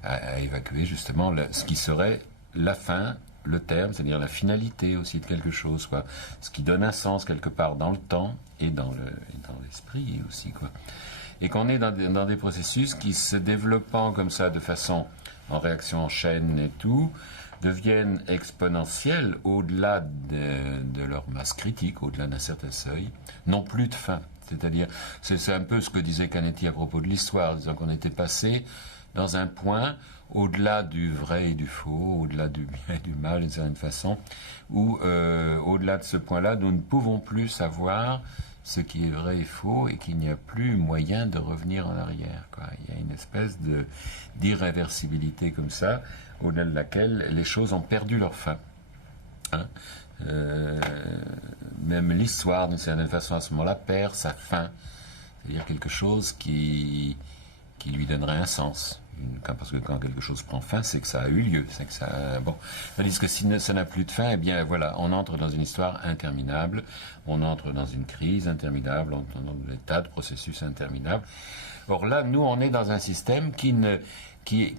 à évacuer justement ce qui serait la fin, le terme, c'est-à-dire la finalité aussi de quelque chose, quoi. Ce qui donne un sens quelque part dans le temps et dans l'esprit aussi, quoi. Et qu'on est dans des processus qui, se développant comme ça de façon en réaction en chaîne et tout, deviennent exponentiels au-delà de leur masse critique, au-delà d'un certain seuil, n'ont plus de fin. C'est-à-dire, c'est un peu ce que disait Canetti à propos de l'histoire, disant qu'on était passé dans un point au-delà du vrai et du faux, au-delà du bien et du mal d'une certaine façon, où au-delà de ce point-là, nous ne pouvons plus savoir ce qui est vrai et faux et qu'il n'y a plus moyen de revenir en arrière, quoi. Il y a une espèce d'irréversibilité comme ça, au-delà de laquelle les choses ont perdu leur fin. Hein, même l'histoire, d'une certaine façon, à ce moment-là, perd sa fin. C'est-à-dire quelque chose qui lui donnerait un sens. Parce que quand quelque chose prend fin, c'est que ça a eu lieu. C'est que ça, bon. Tandis que si ça n'a plus de fin, eh bien voilà, on entre dans une histoire interminable, on entre dans une crise interminable, on entre dans des tas de processus interminables. Or là, nous, on est dans un système qui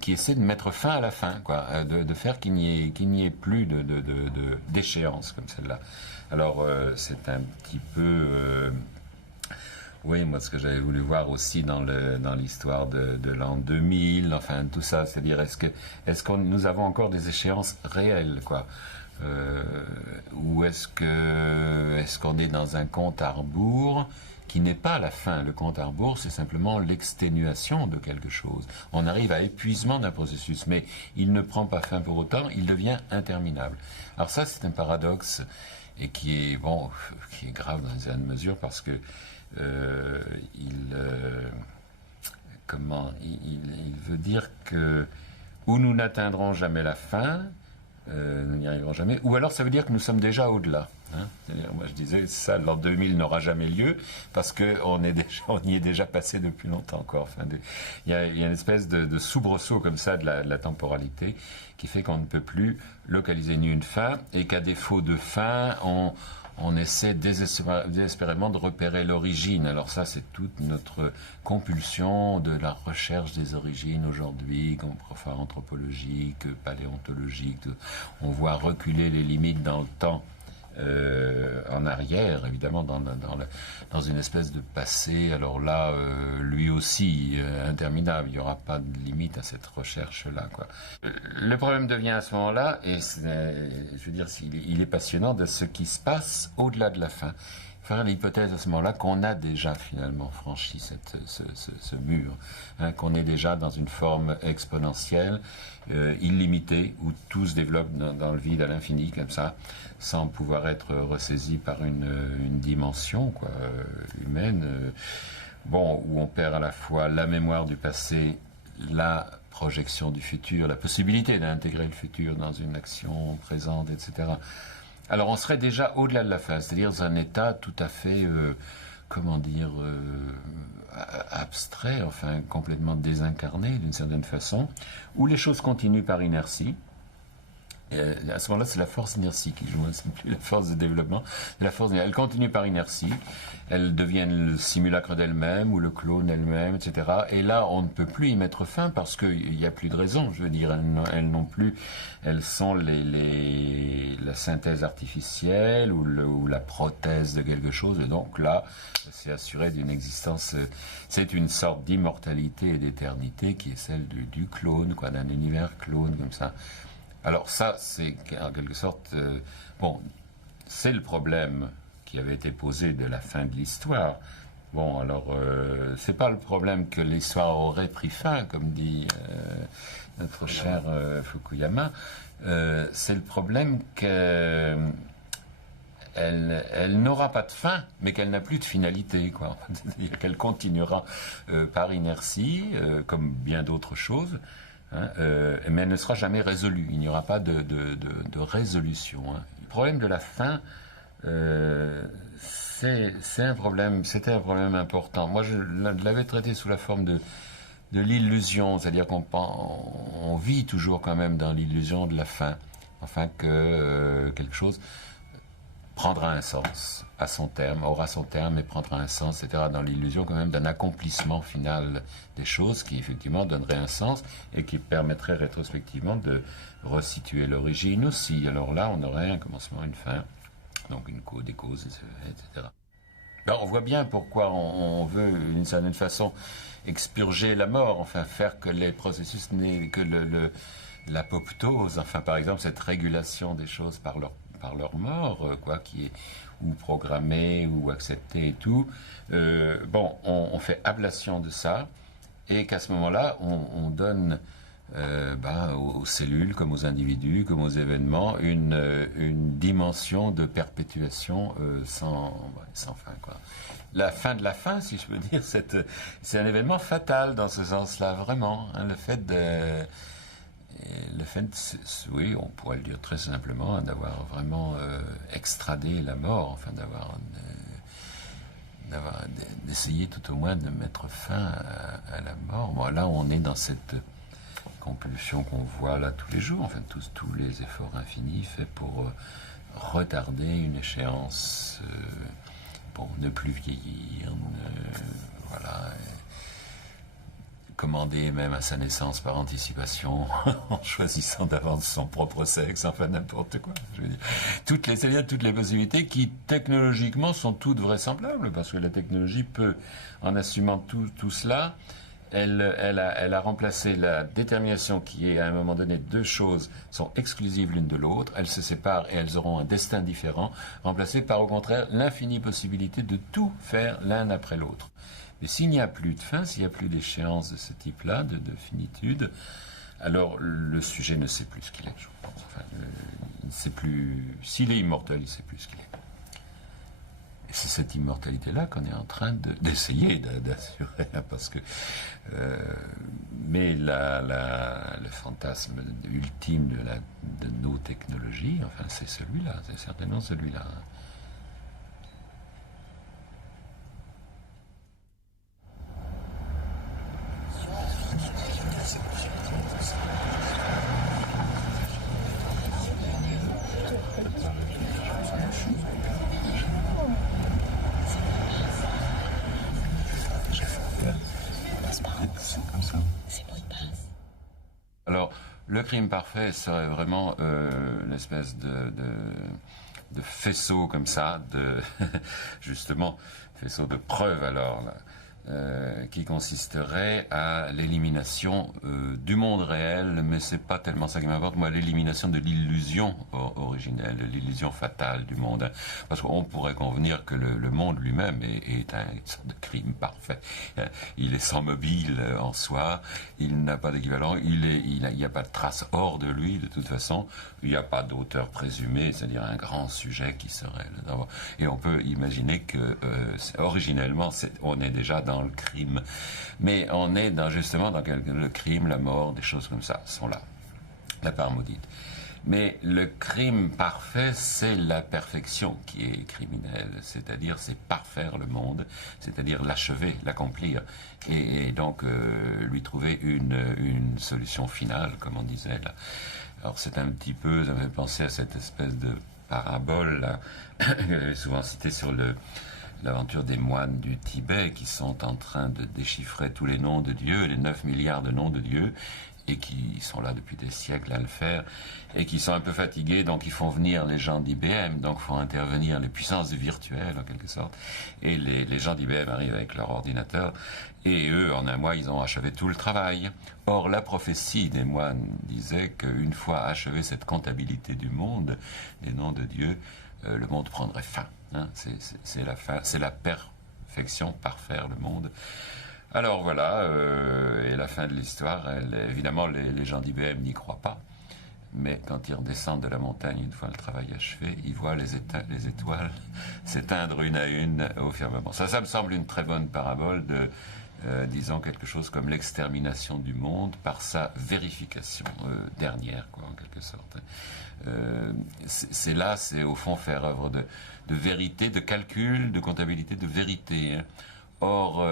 essaie de mettre fin à la fin, quoi, de faire qu'il n'y ait plus d'échéance comme celle-là. Alors, c'est un petit peu... oui, moi, ce que j'avais voulu voir aussi dans l'histoire de l'an 2000, enfin, tout ça, c'est-à-dire, est-ce qu'on nous avons encore des échéances réelles, quoi, ou est-ce qu'on est dans un compte à rebours qui n'est pas la fin? Le compte à rebours, c'est simplement l'exténuation de quelque chose. On arrive à épuisement d'un processus, mais il ne prend pas fin pour autant, il devient interminable. Alors ça, c'est un paradoxe, et qui est grave dans une certaine mesure, parce que il veut dire que ou nous n'atteindrons jamais la fin, nous n'y arriverons jamais, ou alors ça veut dire que nous sommes déjà au-delà. Hein. Moi je disais, ça, l'an 2000 n'aura jamais lieu, parce qu'on y est déjà passé depuis longtemps, quoi. Enfin, il y a une espèce de soubresaut comme ça de la temporalité, qui fait qu'on ne peut plus localiser ni une fin, et qu'à défaut de fin, on essaie désespérément de repérer l'origine. Alors ça, c'est toute notre compulsion de la recherche des origines aujourd'hui, enfin anthropologique, paléontologique. On voit reculer les limites dans le temps, en arrière, évidemment, dans une espèce de passé. Alors là, lui aussi, interminable. Il n'y aura pas de limite à cette recherche-là, quoi. Le problème devient à ce moment-là, et je veux dire, il est passionnant de ce qui se passe au-delà de la fin. Faire l'hypothèse à ce moment-là qu'on a déjà finalement franchi ce mur, hein, qu'on est déjà dans une forme exponentielle, illimitée, où tout se développe dans le vide à l'infini, comme ça, sans pouvoir être ressaisi par une dimension, quoi, humaine, où on perd à la fois la mémoire du passé, la projection du futur, la possibilité d'intégrer le futur dans une action présente, etc. Alors on serait déjà au-delà de la fin, c'est-à-dire dans un état tout à fait, abstrait, enfin complètement désincarné d'une certaine façon, où les choses continuent par inertie. À ce moment-là, c'est la force inertie qui joue, c'est plus la force de développement. Elle continue par inertie, elle devient le simulacre d'elle-même ou le clone elle-même, etc. Et là, on ne peut plus y mettre fin parce qu'il n'y a plus de raison. Je veux dire, elles non plus, elles sont la synthèse artificielle ou la prothèse de quelque chose. Et donc là, c'est assuré d'une existence. C'est une sorte d'immortalité et d'éternité qui est celle du clone, quoi, d'un univers clone comme ça. Alors ça, c'est en quelque sorte, c'est le problème qui avait été posé de la fin de l'histoire. Bon, alors, c'est pas le problème que l'histoire aurait pris fin, comme dit notre cher Fukuyama. C'est le problème qu'elle n'aura pas de fin, mais qu'elle n'a plus de finalité, quoi. C'est-à-dire qu'elle continuera par inertie, comme bien d'autres choses. hein, mais elle ne sera jamais résolue. Il n'y aura pas de résolution. Hein. Le problème de la fin, c'est un problème, c'était un problème important. Moi, je l'avais traité sous la forme de l'illusion, c'est-à-dire qu'on vit toujours quand même dans l'illusion de la fin, enfin que quelque chose prendra un sens à son terme, aura son terme et prendra un sens, etc., dans l'illusion quand même d'un accomplissement final des choses qui effectivement donnerait un sens et qui permettrait rétrospectivement de resituer l'origine aussi. Alors là, on aurait un commencement, une fin, donc des causes, etc. Alors on voit bien pourquoi on veut, d'une certaine façon, expurger la mort, enfin faire que les processus que l'apoptose, enfin par exemple cette régulation des choses par leur mort, quoi, qui est ou programmée ou acceptée et tout. Bon, on fait ablation de ça et qu'à ce moment-là, on donne aux cellules, comme aux individus, comme aux événements, une dimension de perpétuation sans fin, quoi. La fin de la fin, si je peux dire, c'est un événement fatal dans ce sens-là, vraiment. Hein, oui, on pourrait le dire très simplement, hein, d'avoir vraiment extradé la mort, enfin d'essayer tout au moins de mettre fin à la mort. Bon, là, on est dans cette compulsion qu'on voit là tous les jours, enfin tous les efforts infinis faits pour retarder une échéance, pour ne plus vieillir, voilà, commander même à sa naissance par anticipation en choisissant d'avance son propre sexe, enfin n'importe quoi. Je veux dire, c'est-à-dire toutes les possibilités qui technologiquement sont toutes vraisemblables, parce que la technologie peut, en assumant tout cela, elle a remplacé la détermination qui est à un moment donné deux choses sont exclusives l'une de l'autre, elles se séparent et elles auront un destin différent, remplacée par au contraire l'infinie possibilité de tout faire l'un après l'autre. Mais s'il n'y a plus de fin, s'il n'y a plus d'échéance de ce type-là, de finitude, alors le sujet ne sait plus ce qu'il est, je pense. Enfin, il ne sait plus. S'il est immortel, il ne sait plus ce qu'il est. Et c'est cette immortalité-là qu'on est en train d'essayer d'assurer, parce que. Mais le fantasme ultime de nos technologies, enfin, c'est celui-là, c'est certainement celui-là. Alors, le crime parfait serait vraiment l'espèce de faisceau comme ça, justement, faisceau de preuves alors, là, qui consisterait à l'élimination du monde réel, mais c'est pas tellement ça qui m'importe, moi, l'élimination de l'illusion originelle, de l'illusion fatale du monde. Parce qu'on pourrait convenir que le monde lui-même est une sorte de crime parfait. Il est sans mobile en soi, il n'a pas d'équivalent, il n'y a pas de trace hors de lui, de toute façon, il n'y a pas d'auteur présumé, c'est-à-dire un grand sujet qui serait là. Et on peut imaginer que originellement, on est déjà dans le crime, mais on est justement dans le crime, la mort, des choses comme ça sont là, la part maudite. Mais le crime parfait, c'est la perfection qui est criminelle, c'est-à-dire c'est parfaire le monde, c'est-à-dire l'achever, l'accomplir, et donc lui trouver une solution finale, comme on disait là. Alors c'est un petit peu, ça me fait penser à cette espèce de parabole là, que j'avais souvent citée sur l'aventure des moines du Tibet qui sont en train de déchiffrer tous les noms de Dieu, les 9 milliards de noms de Dieu, et qui sont là depuis des siècles à le faire, et qui sont un peu fatigués, donc ils font venir les gens d'IBM, donc font intervenir les puissances virtuelles en quelque sorte, et les gens d'IBM arrivent avec leur ordinateur, et eux, en un mois, ils ont achevé tout le travail. Or, la prophétie des moines disait qu'une fois achevé cette comptabilité du monde, des noms de Dieu, le monde prendrait fin. Hein, c'est la fin, c'est la perfection, parfaire le monde. Alors voilà, et la fin de l'histoire, évidemment les gens d'IBM n'y croient pas, mais quand ils redescendent de la montagne, une fois le travail achevé, ils voient les étoiles s'éteindre une à une au firmament. Ça me semble une très bonne parabole disons quelque chose comme l'extermination du monde par sa vérification dernière, quoi, en quelque sorte. C'est au fond faire œuvre de vérité, de calcul, de comptabilité, de vérité. Hein. Or,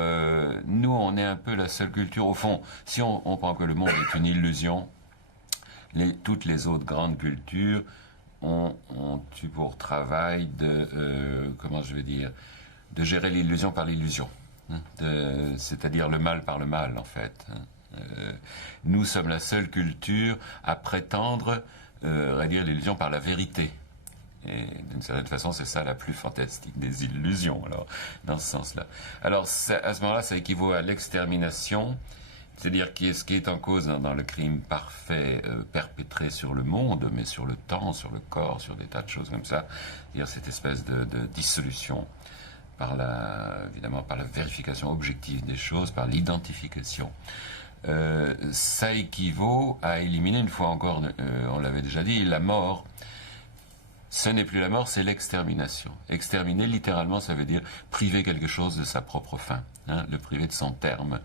nous, on est un peu la seule culture. Au fond, si on prend que le monde est une illusion, toutes les autres grandes cultures ont eu pour travail comment je vais dire, de gérer l'illusion par l'illusion. C'est-à-dire le mal par le mal, en fait. Nous sommes la seule culture à prétendre réduire l'illusion par la vérité. Et d'une certaine façon, c'est ça la plus fantastique des illusions, alors, dans ce sens-là. Alors, à ce moment-là, ça équivaut à l'extermination, c'est-à-dire ce qui est en cause dans le crime parfait perpétré sur le monde, mais sur le temps, sur le corps, sur des tas de choses comme ça, c'est-à-dire cette espèce de dissolution évidemment par la vérification objective des choses, par l'identification. Ça équivaut à éliminer, une fois encore, on l'avait déjà dit, la mort. Ce n'est plus la mort, c'est l'extermination. Exterminer, littéralement, ça veut dire priver quelque chose de sa propre fin, hein, le priver de son terme.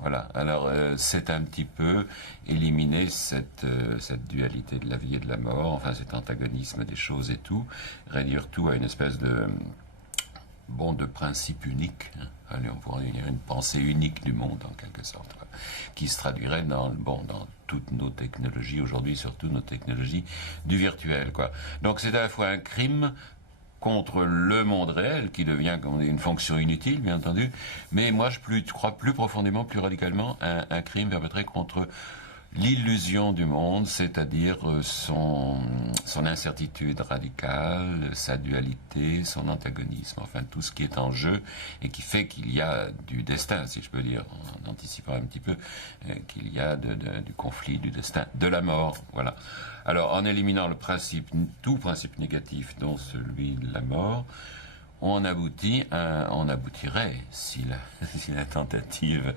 Voilà. Alors, c'est un petit peu éliminer cette dualité de la vie et de la mort, enfin cet antagonisme des choses et tout, réduire tout à une espèce de principe unique. Hein. Allez, on pourrait dire une pensée unique du monde, en quelque sorte, quoi, qui se traduirait dans toutes nos technologies aujourd'hui, surtout nos technologies du virtuel, quoi. Donc c'est à la fois un crime contre le monde réel, qui devient une fonction inutile, bien entendu, mais moi je crois plus profondément, plus radicalement, un crime perpétré contre l'illusion du monde, c'est-à-dire son incertitude radicale, sa dualité, son antagonisme, enfin tout ce qui est en jeu et qui fait qu'il y a du destin, si je peux dire, en anticipant un petit peu, qu'il y a du conflit, du destin, de la mort, voilà. Alors en éliminant tout principe négatif, dont celui de la mort, on aboutirait, si la tentative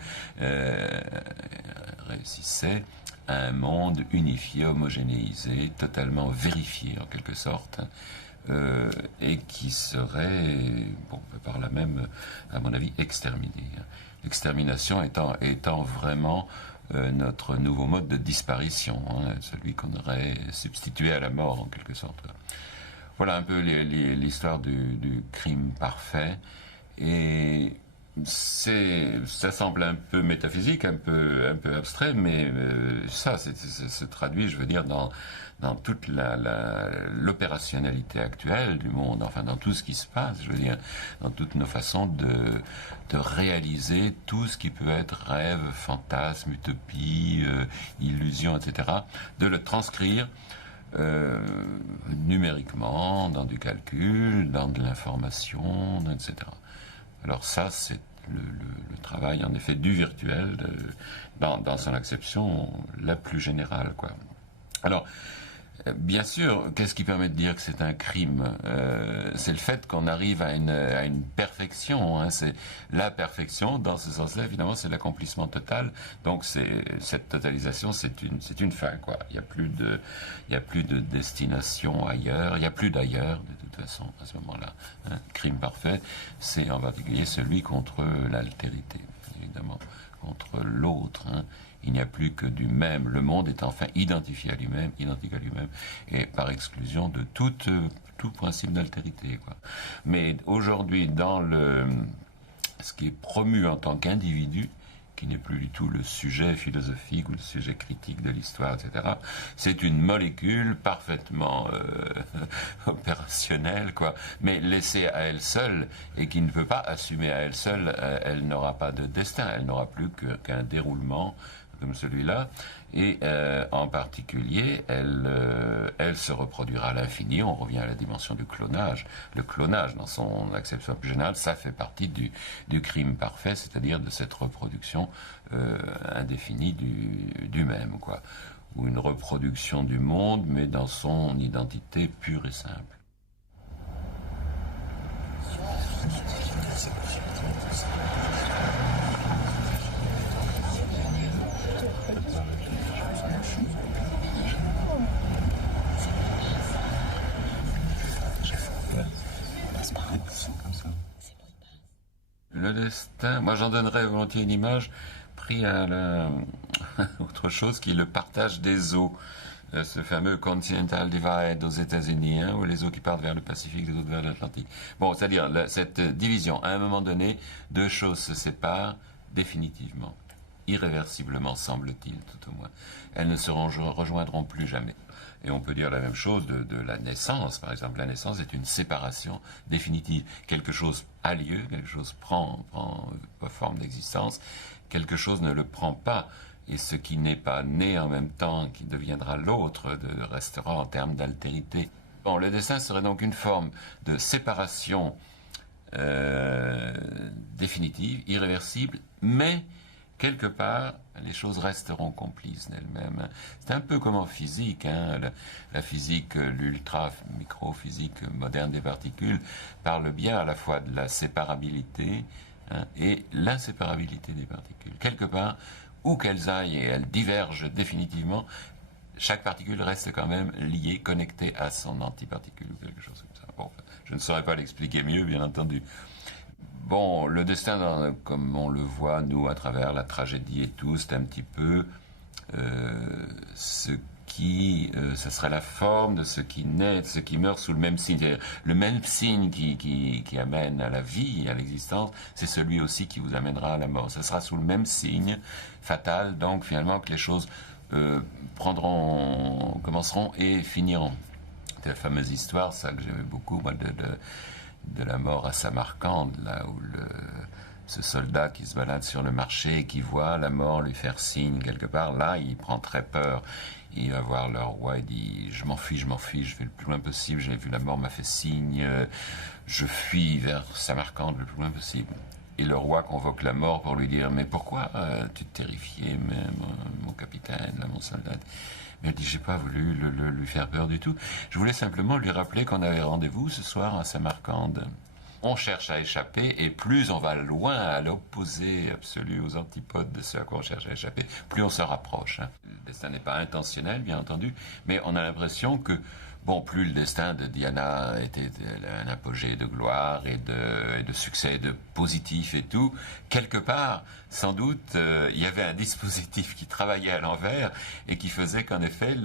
réussissait, à un monde unifié, homogénéisé, totalement vérifié en quelque sorte, et qui serait, par là même, à mon avis, exterminé. L'extermination étant vraiment notre nouveau mode de disparition, hein, celui qu'on aurait substitué à la mort en quelque sorte. Voilà un peu l'histoire du crime parfait. Et ça semble un peu métaphysique, un peu abstrait, mais ça se traduit, je veux dire, dans toute l'opérationnalité actuelle du monde, enfin dans tout ce qui se passe, je veux dire, dans toutes nos façons de réaliser tout ce qui peut être rêve, fantasme, utopie, illusion, etc., de le transcrire numériquement, dans du calcul, dans de l'information, etc. Alors ça, c'est le travail, en effet, du virtuel, dans son acception la plus générale, quoi. Alors, bien sûr, qu'est-ce qui permet de dire que c'est un crime? C'est le fait qu'on arrive à une perfection. Hein. C'est la perfection, dans ce sens-là, évidemment, c'est l'accomplissement total. Donc, cette totalisation, c'est une fin, quoi. Il y a plus de destination ailleurs. Il n'y a plus d'ailleurs, de toute façon, à ce moment-là. Hein. Crime parfait, c'est en particulier celui contre l'altérité, évidemment, contre l'autre. Hein. Il n'y a plus que du même. Le monde est enfin identifié à lui-même, identique à lui-même, et par exclusion de tout principe d'altérité, quoi. Mais aujourd'hui, dans ce qui est promu en tant qu'individu, qui n'est plus du tout le sujet philosophique ou le sujet critique de l'histoire, etc., c'est une molécule parfaitement opérationnelle, quoi, mais laissée à elle seule, et qui ne peut pas assumer à elle seule, elle n'aura pas de destin, elle n'aura plus qu'un déroulement comme celui-là, et en particulier, elle se reproduira à l'infini. On revient à la dimension du clonage. Le clonage, dans son acception plus générale, ça fait partie du crime parfait, c'est-à-dire de cette reproduction indéfinie du même, quoi. Ou une reproduction du monde, mais dans son identité pure et simple. Le destin, moi j'en donnerais volontiers une image pris à autre chose qui est le partage des eaux. Ce fameux Continental Divide aux États-Unis, hein, où les eaux qui partent vers le Pacifique, les autres vers l'Atlantique. Bon, c'est-à-dire cette division, à un moment donné, deux choses se séparent définitivement, irréversiblement, semble-t-il, tout au moins. Elles ne se rejoindront plus jamais. Et on peut dire la même chose de la naissance, par exemple. La naissance est une séparation définitive. Quelque chose a lieu, quelque chose prend forme d'existence, quelque chose ne le prend pas. Et ce qui n'est pas né en même temps, qui deviendra l'autre, restera en termes d'altérité. Bon, le destin serait donc une forme de séparation définitive, irréversible, mais quelque part, les choses resteront complices d'elles-mêmes. C'est un peu comme en physique, hein. La physique, l'ultra-microphysique moderne des particules parle bien à la fois de la séparabilité, hein, et l'inséparabilité des particules. Quelque part, où qu'elles aillent et elles divergent définitivement, chaque particule reste quand même liée, connectée à son antiparticule ou quelque chose comme ça. Bon, je ne saurais pas l'expliquer mieux, bien entendu. Bon, le destin, comme on le voit, nous, à travers la tragédie et tout, c'est un petit peu ça serait la forme de ce qui naît, de ce qui meurt sous le même signe. Le même signe qui amène à la vie, à l'existence, c'est celui aussi qui vous amènera à la mort. Ça sera sous le même signe fatal, donc finalement que les choses commenceront et finiront. C'est la fameuse histoire, ça que j'aimais beaucoup, moi, de la mort à Samarcande, là où ce soldat qui se balade sur le marché et qui voit la mort lui faire signe quelque part, là il prend très peur. Il va voir le roi, il dit je m'enfuis, je vais le plus loin possible, j'ai vu la mort m'a fait signe, je fuis vers Samarcande le plus loin possible. Et le roi convoque la mort pour lui dire mais pourquoi tu te terrifiais, mon capitaine, là, mon soldat? Mais il dit j'ai pas voulu lui faire peur du tout. Je voulais simplement lui rappeler qu'on avait rendez-vous ce soir à Samarcande. On cherche à échapper, et plus on va loin, à l'opposé absolu, aux antipodes de ce à quoi on cherche à échapper, plus on se rapproche. Hein. Le destin n'est pas intentionnel, bien entendu, mais on a l'impression que, bon, plus le destin de Diana était un apogée de gloire et de succès, de positif et tout, quelque part, sans doute, il y avait un dispositif qui travaillait à l'envers et qui faisait qu'en effet,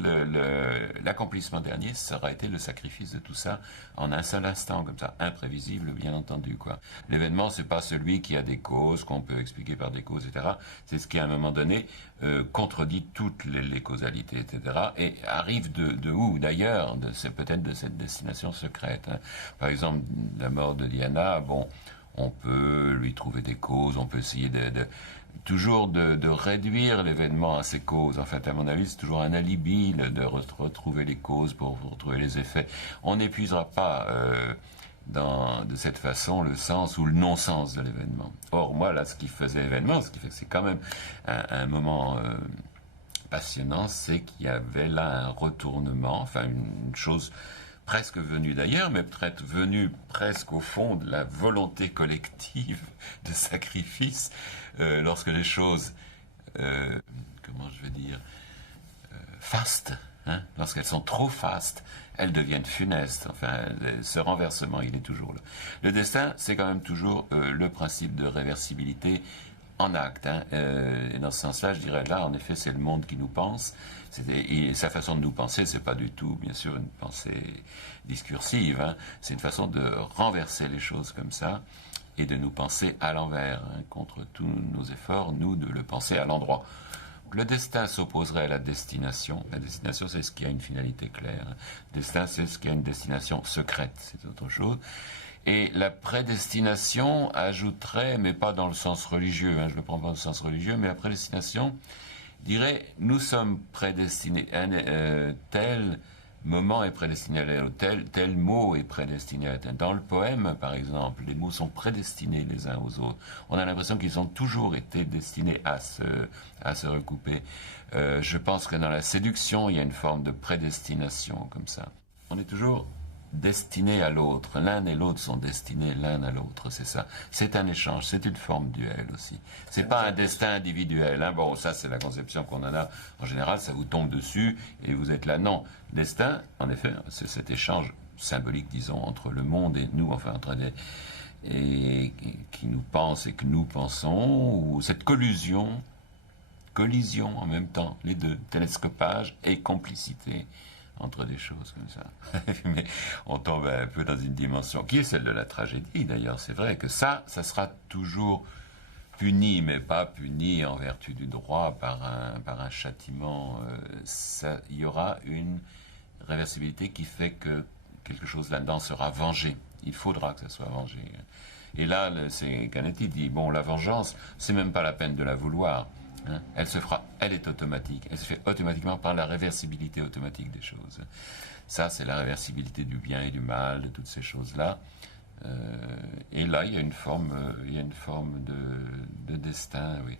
l'accomplissement dernier, ça aurait été le sacrifice de tout ça en un seul instant, comme ça, imprévisible, bien entendu, quoi. L'événement, c'est pas celui qui a des causes, qu'on peut expliquer par des causes, etc. C'est ce qui, à un moment donné, contredit toutes les causalités, etc. Et arrive de où, d'ailleurs, c'est peut-être de cette destination secrète. Hein. Par exemple, la mort de Diana, bon, on peut lui trouver des causes, on peut essayer toujours de réduire l'événement à ses causes. En fait, à mon avis, c'est toujours un alibi de retrouver les causes pour retrouver les effets. On n'épuisera pas de cette façon le sens ou le non-sens de l'événement. Or, moi, là, ce qui faisait l'événement, ce qui fait que c'est quand même un moment passionnant, c'est qu'il y avait là un retournement, enfin une chose presque venue d'ailleurs, mais peut-être venue presque au fond de la volonté collective de sacrifice, lorsque les choses, comment je vais dire, fastes, hein, lorsqu'elles sont trop fastes, elles deviennent funestes. Enfin, ce renversement, il est toujours là. Le destin, c'est quand même toujours le principe de réversibilité en acte. Hein. Et dans ce sens-là, je dirais là, en effet, c'est le monde qui nous pense. Et sa façon de nous penser, c'est pas du tout, bien sûr, une pensée discursive. Hein. C'est une façon de renverser les choses comme ça et de nous penser à l'envers, hein, contre tous nos efforts, nous, de le penser à l'endroit. Le destin s'opposerait à la destination. La destination, c'est ce qui a une finalité claire. Le destin, c'est ce qui a une destination secrète. C'est autre chose. Et la prédestination ajouterait, mais pas dans le sens religieux, hein, je ne le prends pas dans le sens religieux, mais la prédestination dirait, nous sommes prédestinés, tel moment est prédestiné à l'autre, tel mot est prédestiné à l'autre. Dans le poème, par exemple, les mots sont prédestinés les uns aux autres. On a l'impression qu'ils ont toujours été destinés à se recouper. Je pense que dans la séduction, il y a une forme de prédestination comme ça. On est toujours destinés à l'autre. L'un et l'autre sont destinés l'un à l'autre, c'est ça. C'est un échange, c'est une forme duel aussi. C'est pas un destin individuel. Hein. Bon, ça c'est la conception qu'on en a. En général, ça vous tombe dessus et vous êtes là. Non, destin, en effet, c'est cet échange symbolique, disons, entre le monde et nous, enfin entre et qui nous pense et que nous pensons, ou cette collision en même temps, les deux, télescopage et complicité entre des choses comme ça. Mais on tombe un peu dans une dimension qui est celle de la tragédie d'ailleurs. C'est vrai que ça sera toujours puni, mais pas puni en vertu du droit par un châtiment. Il y aura une réversibilité qui fait que quelque chose là-dedans sera vengé. Il faudra que ça soit vengé. Et là, c'est Canetti dit, bon, la vengeance, c'est même pas la peine de la vouloir. Hein. Elle se fera, elle est automatique. Elle se fait automatiquement par la réversibilité automatique des choses. Ça, c'est la réversibilité du bien et du mal, de toutes ces choses-là. Et là, il y a une forme de destin, oui.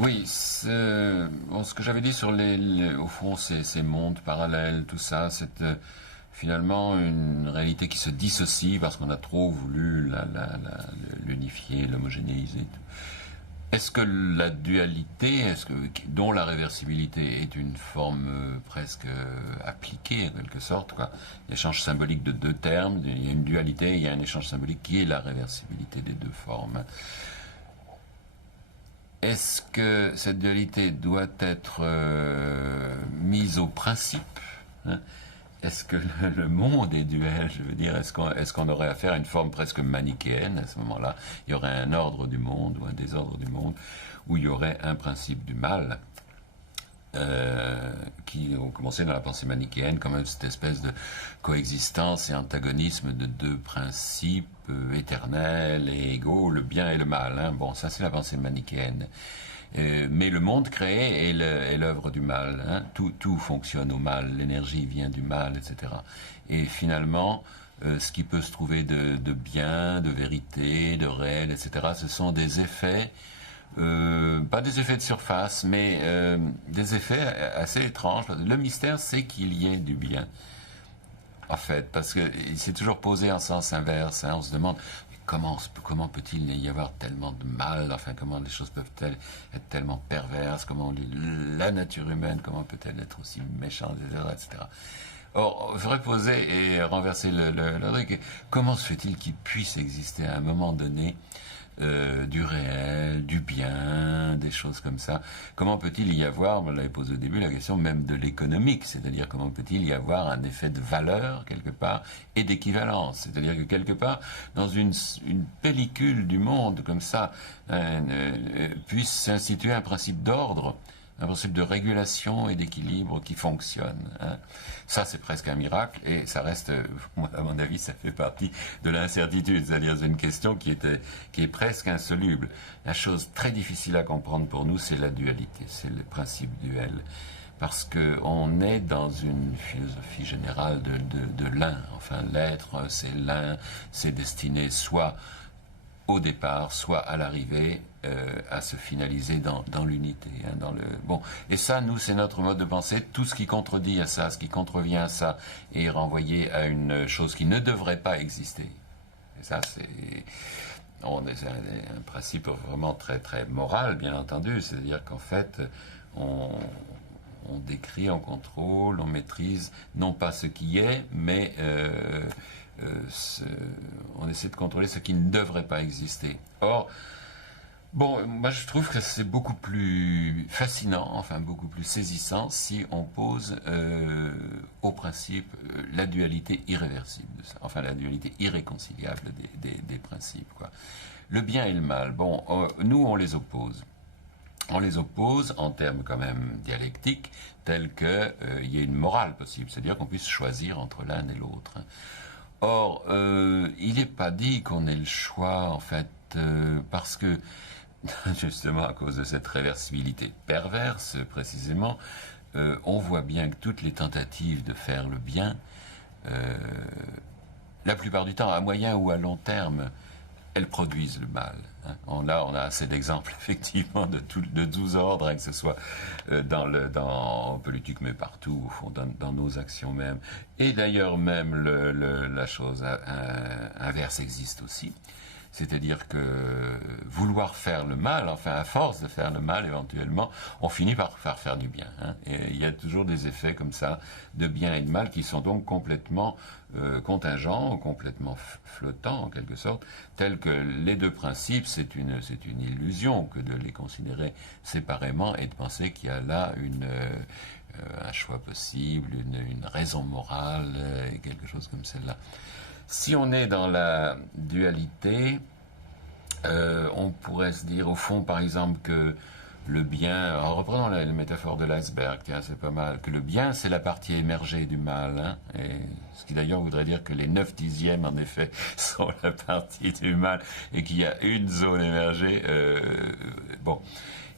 Oui, bon, ce que j'avais dit sur au fond, ces mondes parallèles, tout ça, c'est finalement une réalité qui se dissocie parce qu'on a trop voulu l'unifier, l'homogénéiser. Est-ce que la dualité, dont la réversibilité est une forme presque appliquée en quelque sorte, quoi. L'échange symbolique de deux termes, il y a une dualité, il y a un échange symbolique qui est la réversibilité des deux formes. Est-ce que cette dualité doit être mise au principe, hein? Est-ce que le monde est duel? Je veux dire, est-ce qu'on aurait affaire à une forme presque manichéenne à ce moment-là? Il y aurait un ordre du monde ou un désordre du monde où il y aurait un principe du mal qui ont commencé dans la pensée manichéenne comme cette espèce de coexistence et antagonisme de deux principes éternels et égaux, le bien et le mal. Hein. Bon, ça c'est la pensée manichéenne. Mais le monde créé est l'œuvre du mal. Hein. Tout fonctionne au mal, l'énergie vient du mal, etc. Et finalement, ce qui peut se trouver de bien, de vérité, de réel, etc., ce sont des effets, pas des effets de surface, mais des effets assez étranges. Le mystère, c'est qu'il y ait du bien, en fait, parce que c'est toujours posé en sens inverse. Hein. On se demande comment peut-il y avoir tellement de mal, enfin comment les choses peuvent-elles être tellement perverses, comment la nature humaine, comment peut-elle être aussi méchante, etc. Or, il faudrait poser et renverser le truc. Comment se fait-il qu'il puisse exister à un moment donné du réel, du bien, des choses comme ça? Comment peut-il y avoir, on l'avait posé au début, la question même de l'économique, c'est-à-dire comment peut-il y avoir un effet de valeur quelque part et d'équivalence, c'est-à-dire que quelque part dans une pellicule du monde comme ça puisse s'instituer un principe d'ordre, un principe de régulation et d'équilibre qui fonctionne. Hein. Ça, c'est presque un miracle, et ça reste, à mon avis, ça fait partie de l'incertitude, c'est-à-dire une question qui est presque insoluble. La chose très difficile à comprendre pour nous, c'est la dualité, c'est le principe duel. Parce qu'on est dans une philosophie générale de l'un. Enfin, l'être, c'est l'un, c'est destiné soit au départ, soit à l'arrivée, à se finaliser dans l'unité. Hein, bon. Et ça, nous, c'est notre mode de pensée. Tout ce qui contredit à ça, ce qui contrevient à ça, est renvoyé à une chose qui ne devrait pas exister. Et ça, c'est un principe vraiment très, très moral, bien entendu. C'est-à-dire qu'en fait, on décrit, on contrôle, on maîtrise, non pas ce qui est, mais on essaie de contrôler ce qui ne devrait pas exister. Or, bon, moi je trouve que c'est beaucoup plus fascinant, enfin beaucoup plus saisissant, si on pose au principe la dualité irréversible de ça, enfin la dualité irréconciliable des principes, quoi. Le bien et le mal, bon, nous on les oppose. On les oppose en termes quand même dialectiques, tels qu'il y ait une morale possible, c'est-à-dire qu'on puisse choisir entre l'un et l'autre. Hein. Or, il n'est pas dit qu'on ait le choix, en fait, parce que, justement, à cause de cette réversibilité perverse, précisément, on voit bien que toutes les tentatives de faire le bien, la plupart du temps, à moyen ou à long terme, elles produisent le mal. Hein. On a assez d'exemples, effectivement, de 12 ordres, hein, que ce soit en politique, mais partout, au fond, dans nos actions même. Et d'ailleurs, même la chose inverse existe aussi. C'est-à-dire que vouloir faire le mal, enfin à force de faire le mal éventuellement, on finit par faire du bien. Hein. Et il y a toujours des effets comme ça de bien et de mal qui sont donc complètement contingents, complètement flottants en quelque sorte, tels que les deux principes, c'est une illusion que de les considérer séparément et de penser qu'il y a là un choix possible, une raison morale, quelque chose comme celle-là. Si on est dans la dualité, on pourrait se dire au fond par exemple que le bien, en reprenant la métaphore de l'iceberg, tiens, c'est pas mal, que le bien c'est la partie émergée du mal, hein, et ce qui d'ailleurs voudrait dire que les 9/10 en effet sont la partie du mal et qu'il y a une zone émergée, bon,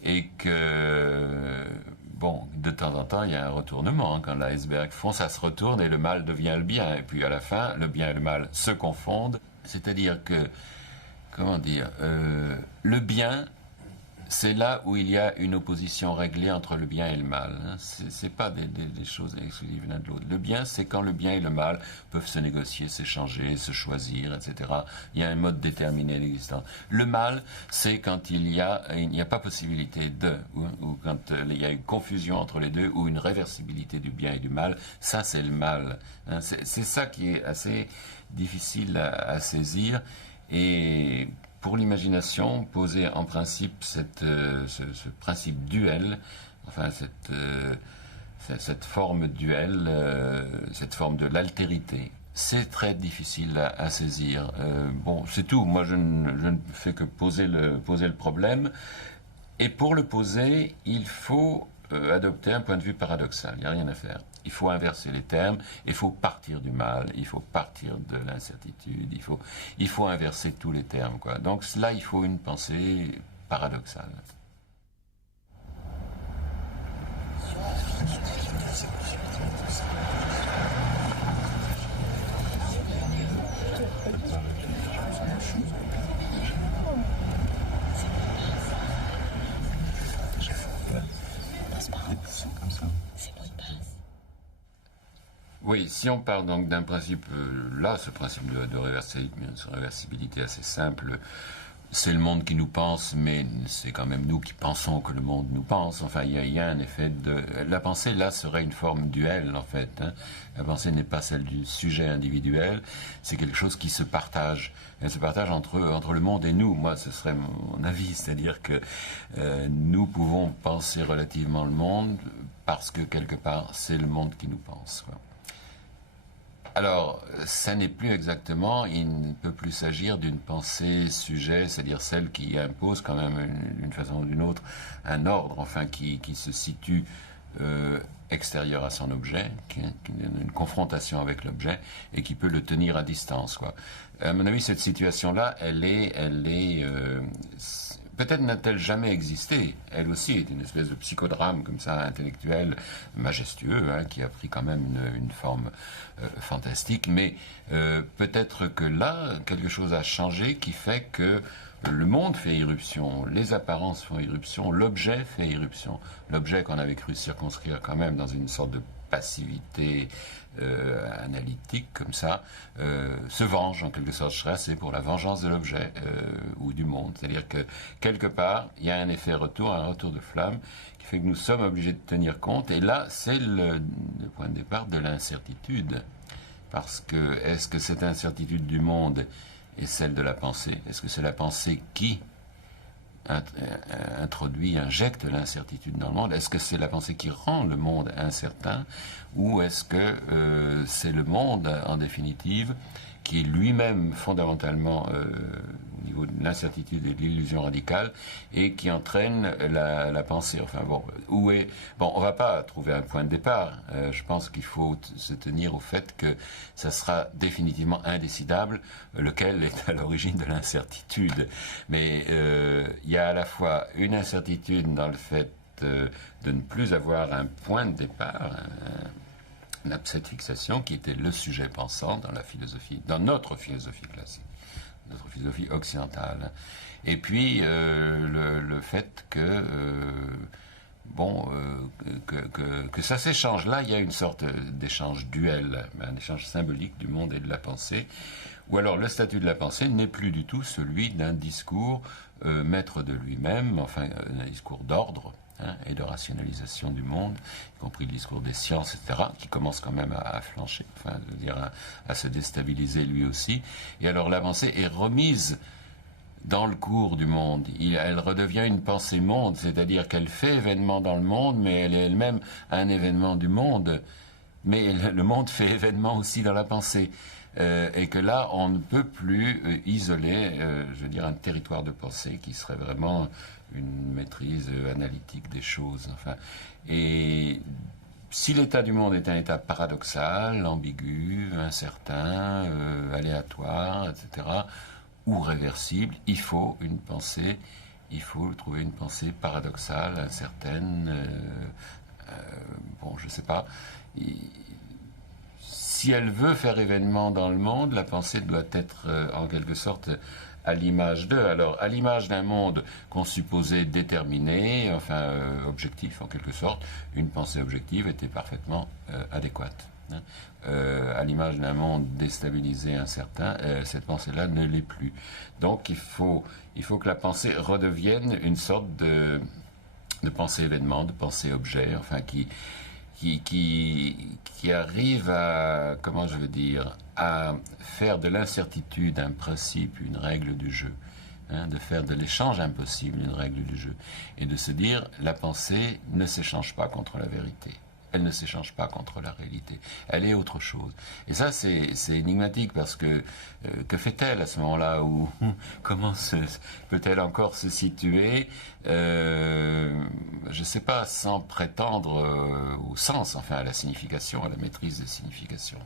et que bon, de temps en temps, il y a un retournement. Hein, quand l'iceberg fond, ça se retourne et le mal devient le bien. Et puis à la fin, le bien et le mal se confondent. C'est-à-dire que, comment dire, le bien, c'est là où il y a une opposition réglée entre le bien et le mal. Hein. C'est pas des choses exclusives l'un de l'autre. Le bien, c'est quand le bien et le mal peuvent se négocier, s'échanger, se choisir, etc. Il y a un mode déterminé d'existence. Le mal, c'est quand il n'y a pas possibilité ou quand il y a une confusion entre les deux, ou une réversibilité du bien et du mal. Ça, c'est le mal. Hein. C'est ça qui est assez difficile à saisir. Et pour l'imagination, poser en principe ce principe duel, enfin cette forme duel, cette forme de l'altérité, c'est très difficile à saisir. Bon, c'est tout. Moi, je ne fais que poser le problème. Et pour le poser, il faut adopter un point de vue paradoxal. Il n'y a rien à faire. Il faut inverser les termes, il faut partir du mal, il faut partir de l'incertitude, il faut inverser tous les termes, quoi. Donc là, il faut une pensée paradoxale. Oui, si on parle donc d'un principe, là, ce principe de réversibilité assez simple, c'est le monde qui nous pense, mais c'est quand même nous qui pensons que le monde nous pense. Enfin, il y a un effet de... La pensée, là, serait une forme duel, en fait. Hein. La pensée n'est pas celle du sujet individuel, c'est quelque chose qui se partage. Elle se partage entre le monde et nous. Moi, ce serait mon avis, c'est-à-dire que nous pouvons penser relativement le monde parce que, quelque part, c'est le monde qui nous pense, quoi. Alors, ça n'est plus exactement, il ne peut plus s'agir d'une pensée sujet, c'est-à-dire celle qui impose quand même d'une façon ou d'une autre un ordre, enfin qui se situe extérieur à son objet, qui a une confrontation avec l'objet et qui peut le tenir à distance, quoi. À mon avis, cette situation-là, elle est peut-être n'a-t-elle jamais existé. Elle aussi est une espèce de psychodrame comme ça, intellectuel, majestueux, hein, qui a pris quand même une forme fantastique. Mais peut-être que là, quelque chose a changé qui fait que le monde fait irruption, les apparences font irruption, l'objet fait irruption. L'objet qu'on avait cru circonscrire quand même dans une sorte de passivité analytique comme ça, se venge en quelque sorte. Je serais assez pour la vengeance de l'objet ou du monde. C'est-à-dire que quelque part, il y a un effet retour, un retour de flamme qui fait que nous sommes obligés de tenir compte. Et là, c'est le point de départ de l'incertitude. Parce que est-ce que cette incertitude du monde est celle de la pensée? Est-ce que c'est la pensée qui injecte l'incertitude dans le monde? Est-ce que c'est la pensée qui rend le monde incertain, ou est-ce que c'est le monde, en définitive, qui est lui-même fondamentalement au niveau de l'incertitude et de l'illusion radicale et qui entraîne la pensée? Enfin bon, on va pas trouver un point de départ. Je pense qu'il faut se tenir au fait que ça sera définitivement indécidable lequel est à l'origine de l'incertitude. Mais il y a à la fois une incertitude dans le fait de ne plus avoir un point de départ, cette fixation qui était le sujet pensant dans notre philosophie classique. notre philosophie occidentale. Et puis le fait que que ça s'échange. Là, il y a une sorte d'échange duel, un échange symbolique du monde et de la pensée, ou alors le statut de la pensée n'est plus du tout celui d'un discours maître de lui-même, enfin un discours d'ordre, et de rationalisation du monde, y compris le discours des sciences, etc., qui commence quand même à flancher, enfin, je veux dire, à se déstabiliser lui aussi. Et alors la pensée est remise dans le cours du monde. Elle redevient une pensée monde, c'est-à-dire qu'elle fait événement dans le monde, mais elle est elle-même un événement du monde. Mais le monde fait événement aussi dans la pensée. Et que là, on ne peut plus isoler, je veux dire, un territoire de pensée qui serait vraiment une maîtrise analytique des choses. Enfin, et si l'état du monde est un état paradoxal, ambigu, incertain, aléatoire, etc., ou réversible, il faut une pensée, il faut trouver une pensée paradoxale, incertaine, bon, je sais pas. Si elle veut faire événement dans le monde, la pensée doit être en quelque sorte à l'image d'eux. Alors, à l'image d'un monde qu'on supposait déterminé, enfin objectif en quelque sorte, une pensée objective était parfaitement adéquate. À l'image d'un monde déstabilisé, incertain, cette pensée-là ne l'est plus. Donc, il faut que la pensée redevienne une sorte de pensée événement, de pensée objet, enfin qui arrive à, comment je veux dire, à faire de l'incertitude un principe, une règle du jeu, de faire de l'échange impossible une règle du jeu, et de se dire, la pensée ne s'échange pas contre la vérité. Elle ne s'échange pas contre la réalité. Elle est autre chose. Et ça, c'est énigmatique parce que fait-elle à ce moment-là, ou comment peut-elle encore se situer, je ne sais pas, sans prétendre au sens, enfin à la signification, à la maîtrise des significations,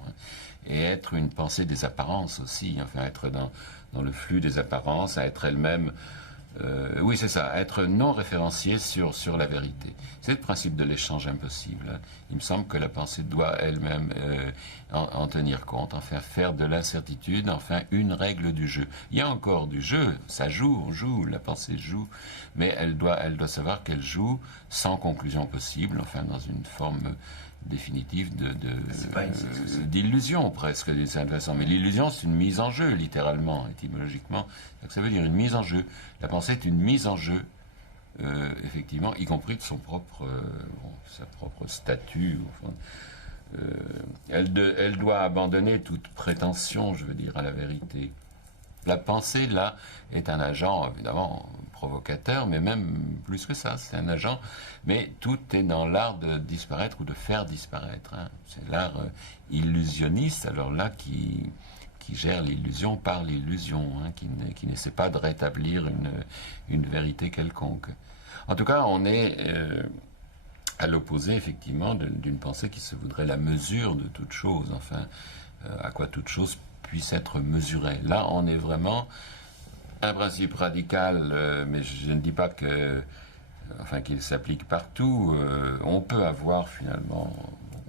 et être une pensée des apparences aussi, enfin être dans le flux des apparences, à être elle-même. Oui, c'est ça, être non référencié sur la vérité. C'est le principe de l'échange impossible. Il me semble que la pensée doit elle-même en tenir compte, enfin faire de l'incertitude, enfin une règle du jeu. Il y a encore du jeu, ça joue, on joue, la pensée joue, mais elle doit savoir qu'elle joue sans conclusion possible, enfin dans une forme définitive d'illusion presque d'une certaine façon. Mais l'illusion, c'est une mise en jeu, littéralement, étymologiquement. Donc ça veut dire une mise en jeu. La pensée est une mise en jeu, effectivement, y compris de sa propre statut. Enfin, elle doit abandonner toute prétention, je veux dire, à la vérité. La pensée, là, est un agent, évidemment, provocateur, mais même plus que ça, c'est un agent, mais tout est dans l'art de disparaître ou de faire disparaître. C'est l'art illusionniste, alors là, qui gère l'illusion par l'illusion, qui n'essaie pas de rétablir une vérité quelconque. En tout cas, on est à l'opposé, effectivement, d'une pensée qui se voudrait la mesure de toute chose, enfin, à quoi toute chose puisse être mesurée. Là, on est vraiment un principe radical, mais je ne dis pas qu'il s'applique partout. On peut avoir finalement,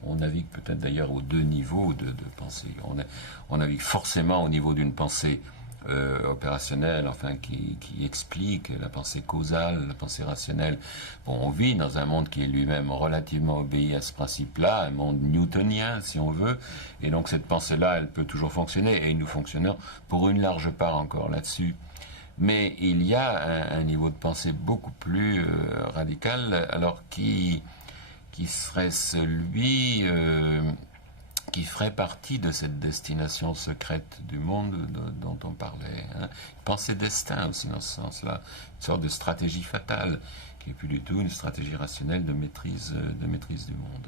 on navigue peut-être d'ailleurs aux deux niveaux de pensée. On navigue forcément au niveau d'une pensée opérationnelle, enfin qui explique la pensée causale, la pensée rationnelle. Bon, on vit dans un monde qui est lui-même relativement obéi à ce principe-là, un monde newtonien si on veut, et donc cette pensée-là, elle peut toujours fonctionner, et nous fonctionnons pour une large part encore là-dessus. Mais il y a un niveau de pensée beaucoup plus radical, alors qui serait celui qui ferait partie de cette destination secrète du monde dont on parlait. Pensée destin aussi dans ce sens-là, une sorte de stratégie fatale, qui n'est plus du tout une stratégie rationnelle de maîtrise du monde.